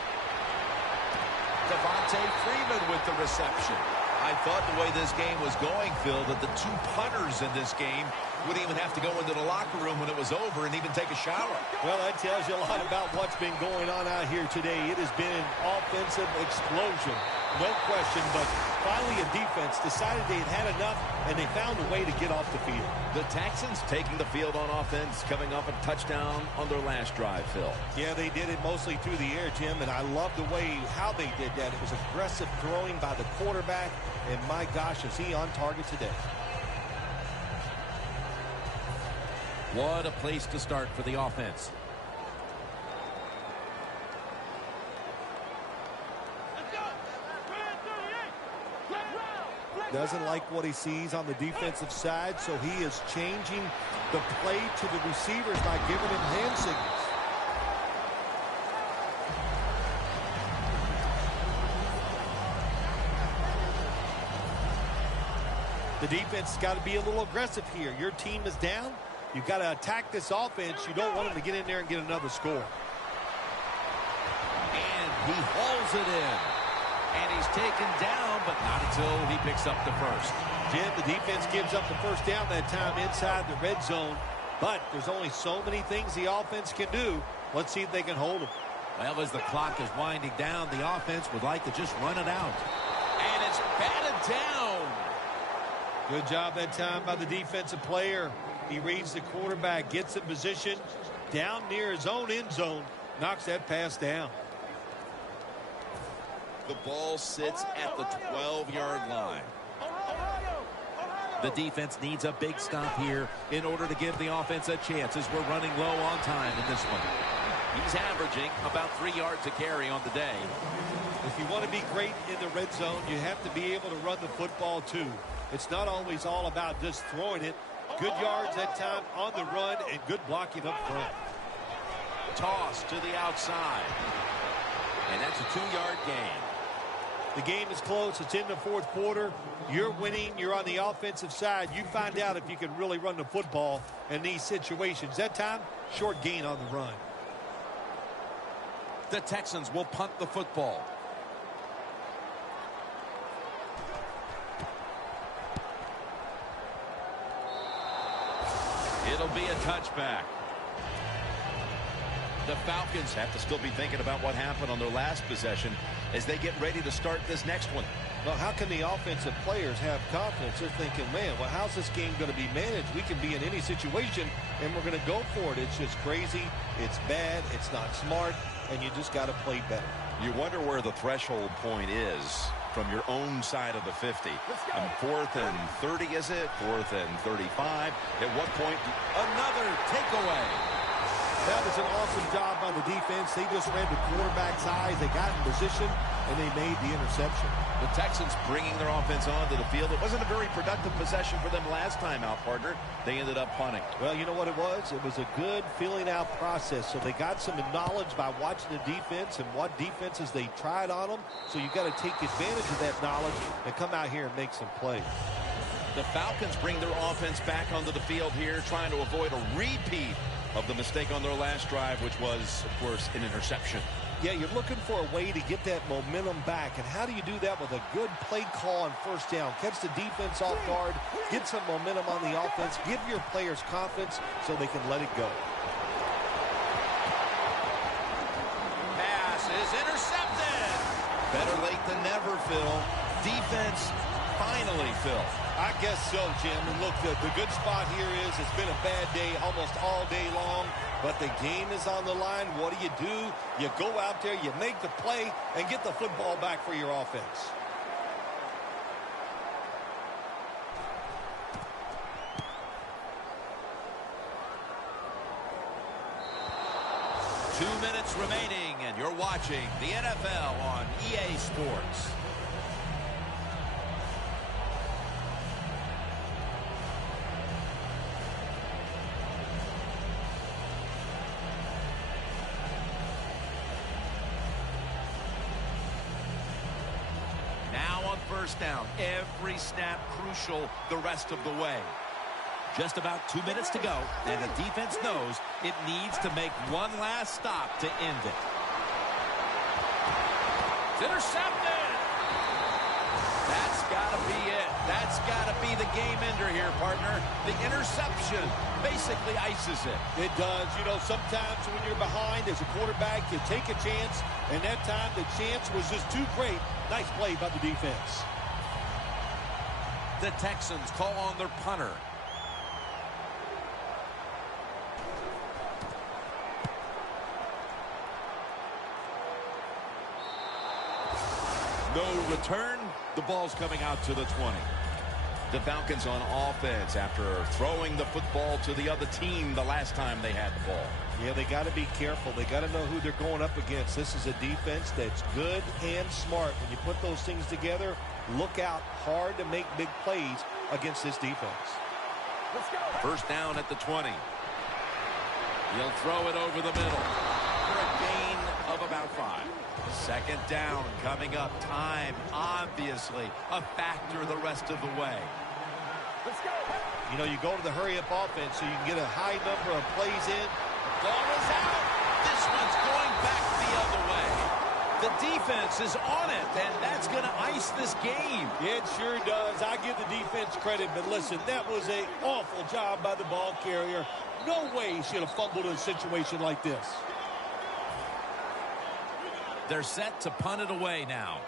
Devontae Freeman with the reception. I thought the way this game was going, Phil, that the two punters in this game wouldn't even have to go into the locker room when it was over and even take a shower. Well, that tells you a lot about what's been going on out here today. It has been an offensive explosion, no question, but finally a defense decided they had had enough, and they found a way to get off the field. The Texans taking the field on offense, coming off a touchdown on their last drive, Phil. Yeah, they did it mostly through the air, Jim, and I love the way how they did that. It was aggressive throwing by the quarterback, and my gosh, is he on target today. What a place to start for the offense. Doesn't like what he sees on the defensive side, so he is changing the play to the receivers by giving him hand signals. The defense has got to be a little aggressive here. Your team is down. You've got to attack this offense. You don't want them to get in there and get another score. And he hauls it in. And he's taken down, but not until he picks up the first. Jim, the defense gives up the first down that time inside the red zone. But there's only so many things the offense can do. Let's see if they can hold them. Well, as the clock is winding down, the offense would like to just run it out. And it's batted down. Good job that time by the defensive player. He reads the quarterback, gets in position, down near his own end zone, knocks that pass down. The ball sits at the 12-yard line. The defense needs a big stop here in order to give the offense a chance as we're running low on time in this one. He's averaging about 3 yards a carry on the day. If you want to be great in the red zone, you have to be able to run the football too. It's not always all about just throwing it. Good yards that time on the run and good blocking up front. Toss to the outside. And that's a 2-yard gain. The game is close. It's in the fourth quarter. You're winning. You're on the offensive side. You find out if you can really run the football in these situations. That time, short gain on the run. The Texans will punt the football. It'll be a touchback. The Falcons have to still be thinking about what happened on their last possession as they get ready to start this next one. Well, how can the offensive players have confidence? They're thinking, man, well, how's this game going to be managed? We can be in any situation, and we're going to go for it. It's just crazy. It's bad. It's not smart, and you just got to play better. You wonder where the threshold point is from your own side of the 50. And 4th and 30, is it? 4th and 35. At what point? Another takeaway. That was an awesome job by the defense. They just ran the quarterback's eyes. They got in position, and they made the interception. The Texans bringing their offense onto the field. It wasn't a very productive possession for them last time out, partner. They ended up punting. Well, you know what it was? It was a good filling out process. So they got some knowledge by watching the defense and what defenses they tried on them. So you got to take advantage of that knowledge and come out here and make some plays. The Falcons bring their offense back onto the field here, trying to avoid a repeat of the mistake on their last drive, which was, of course, an interception. Yeah, you're looking for a way to get that momentum back. And how do you do that with a good play call on first down? Catch the defense off guard, get some momentum on the offense, give your players confidence so they can let it go. Pass is intercepted. Better late than never, Phil. Defense finally, Phil. I guess so, Jim. And look, the good spot here is it's been a bad day almost all day long, but the game is on the line. What do? You go out there, you make the play, and get the football back for your offense. Two minutes remaining, and you're watching the NFL on EA Sports. First down, every snap crucial the rest of the way. Just about 2 minutes to go, and the defense knows it needs to make one last stop to end it. It's intercepted! That's got to be it. That's got to be the game ender here, partner. The interception basically ices it. It does. You know, sometimes when you're behind as a quarterback, you take a chance, and that time the chance was just too great. Nice play by the defense. The Texans call on their punter. No return. The ball's coming out to the 20. The Falcons on offense after throwing the football to the other team the last time they had the ball. Yeah, they got to be careful. They got to know who they're going up against. This is a defense that's good and smart. When you put those things together, look out hard to make big plays against this defense. Let's go. First down at the 20. He'll throw it over the middle for a gain of about 5. Second down coming up. Time, obviously, a factor the rest of the way. Let's go. You know, you go to the hurry-up offense so you can get a high number of plays in. Ball is out. This one's going back the other way. The defense is on it, and that's going to ice this game. It sure does. I give the defense credit, but listen, that was an awful job by the ball carrier. No way he should have fumbled in a situation like this. They're set to punt it away now.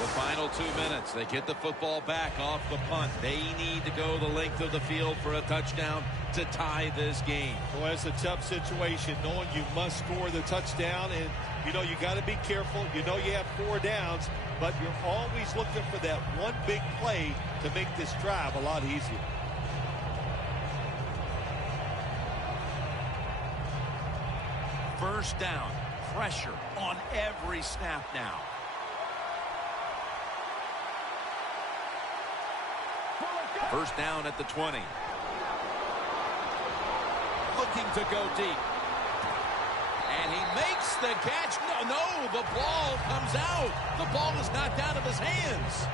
The final 2 minutes. They get the football back off the punt. They need to go the length of the field for a touchdown to tie this game. Well, it's a tough situation, knowing you must score the touchdown. And, you know, you got to be careful. You know you have 4 downs, but you're always looking for that one big play to make this drive a lot easier. First down. Pressure on every snap now. First down at the 20. Looking to go deep. And he makes the catch. No, the ball comes out. The ball is knocked out of his hands.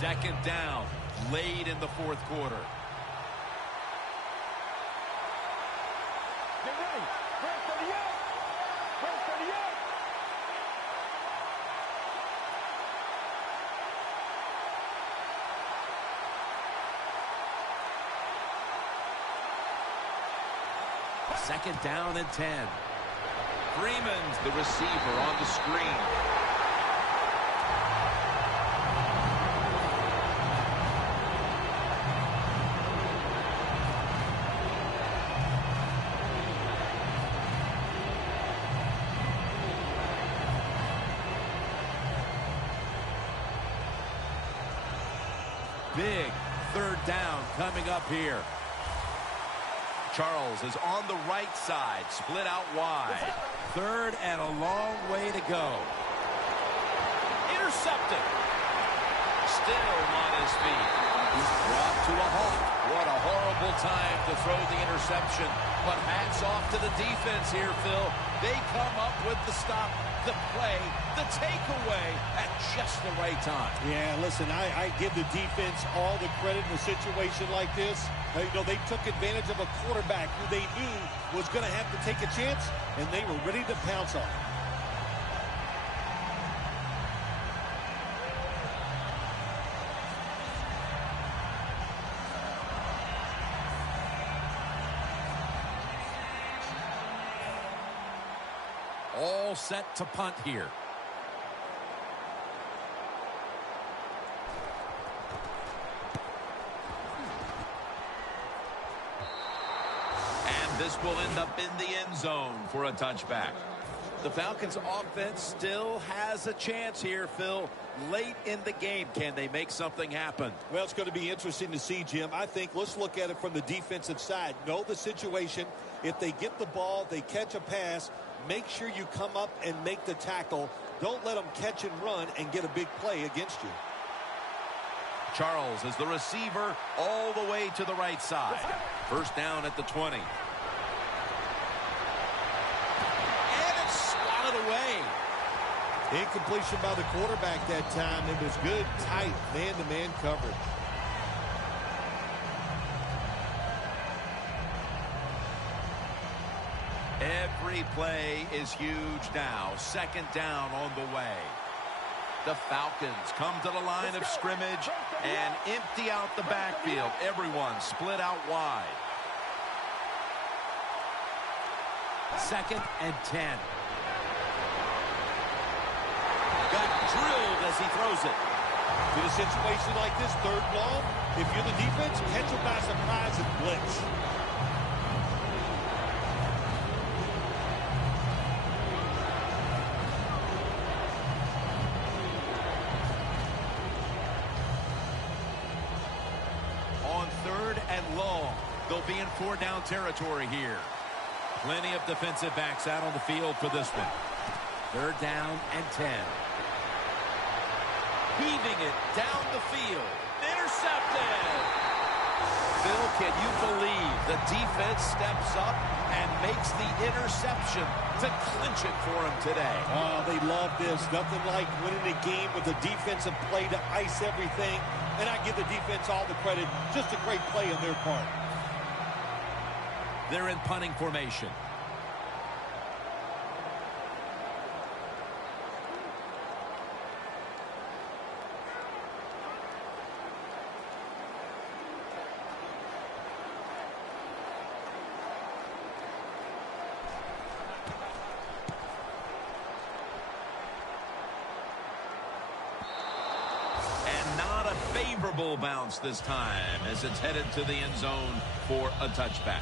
Second down, late in the fourth quarter. Get ready. Press 38. Press 38. Second down and 10. Freeman's the receiver on the screen. down coming up here. Charles is on the right side, split out wide. Third and a long way to go. Intercepted. Still on his feet. He's brought to a halt. What a horrible time to throw the interception. But hats off to the defense here, Phil. They come up with the stop, the play, the takeaway at just the right time. Yeah, listen, I give the defense all the credit in a situation like this. You know, they took advantage of a quarterback who they knew was going to have to take a chance, and they were ready to pounce on him. All set to punt here. And this will end up in the end zone for a touchback. The Falcons offense still has a chance here, Phil. Late in the game, can they make something happen? Well, it's going to be interesting to see, Jim. I think let's look at it from the defensive side. Know the situation. If they get the ball, they catch a pass, make sure you come up and make the tackle. Don't let them catch and run and get a big play against you. Charles is the receiver all the way to the right side. First down at the 20. And it's swatted away. Incompletion by the quarterback that time. It was good, tight, man-to-man coverage. Every play is huge now. Second down on the way. The Falcons come to the line of scrimmage and empty out the backfield. Everyone split out wide. Second and 10. Got drilled as he throws it. In a situation like this, third long, if you're the defense, catch them by surprise and blitz. On third and long, they'll be in four-down territory here. Plenty of defensive backs out on the field for this one. Third down and 10. Heaving it down the field. Intercepted. Phil, can you believe the defense steps up and makes the interception to clinch it for him today? Oh, they love this. Nothing like winning a game with a defensive play to ice everything. And I give the defense all the credit. Just a great play on their part. They're in punting formation. Favorable bounce this time as it's headed to the end zone for a touchback.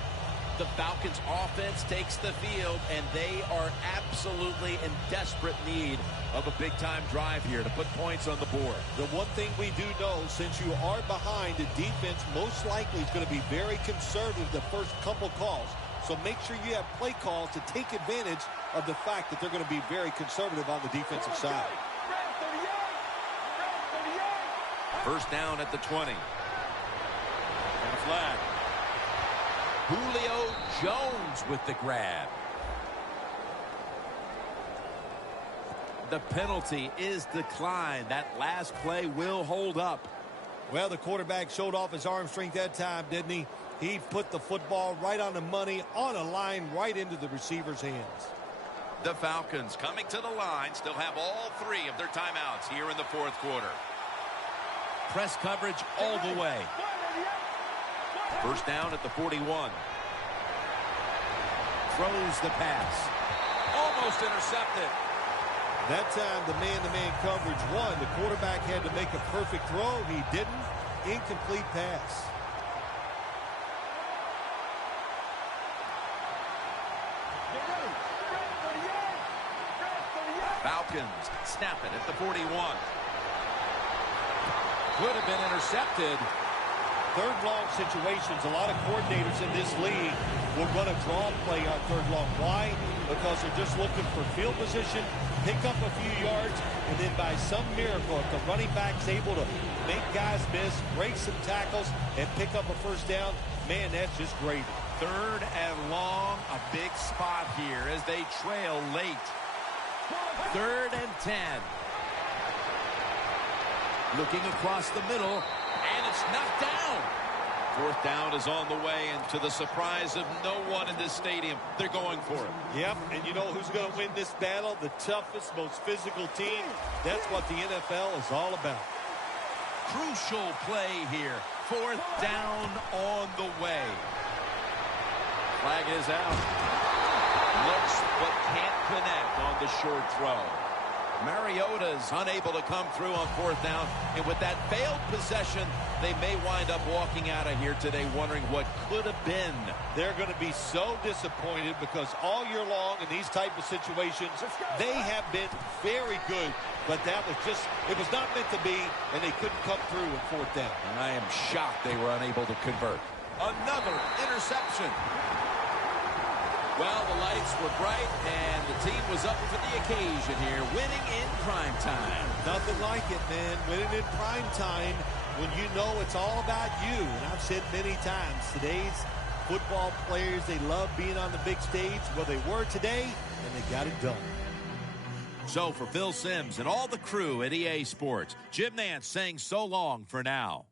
The Falcons offense takes the field, and they are absolutely in desperate need of a big-time drive here to put points on the board. The one thing we do know, since you are behind, the defense most likely is going to be very conservative the first couple calls. So make sure you have play calls to take advantage of the fact that they're going to be very conservative on the defensive side. First down at the 20. And a flag. Julio Jones with the grab. The penalty is declined. That last play will hold up. Well, the quarterback showed off his arm strength that time, didn't he? He put the football right on the money, on a line, right into the receiver's hands. The Falcons coming to the line still have all three of their timeouts here in the fourth quarter. Press coverage all the way. First down at the 41. Throws the pass. Almost intercepted. That time, the man-to-man coverage won. The quarterback had to make a perfect throw. He didn't. Incomplete pass. Falcons snap it at the 41. Could have been intercepted. third long situations, a lot of coordinators in this league will run a draw play on third long. Why? Because they're just looking for field position, pick up a few yards, and then by some miracle, if the running back's able to make guys miss, break some tackles, and pick up a first down, man, that's just great. Third and long, a big spot here as they trail late. 3rd and 10. Looking across the middle, and it's knocked down. 4th down is on the way, and to the surprise of no one in this stadium, they're going for it. Yep, and you know who's going to win this battle? The toughest, most physical team. That's what the NFL is all about. Crucial play here. 4th down on the way. Flag is out. Looks but can't connect on the short throw. Mariota's unable to come through on 4th down, and with that failed possession, they may wind up walking out of here today wondering what could have been. They're going to be so disappointed because all year long in these type of situations, they have been very good, but that was just, it was not meant to be, and they couldn't come through in 4th down. And I am shocked they were unable to convert. Another interception. Well, the lights were bright, and the team was up for the occasion here, winning in prime time. Nothing like it, man. Winning in prime time when you know it's all about you. And I've said many times, today's football players, they love being on the big stage. Well, they were today, and they got it done. So for Phil Simms and all the crew at EA Sports, Jim Nantz saying so long for now.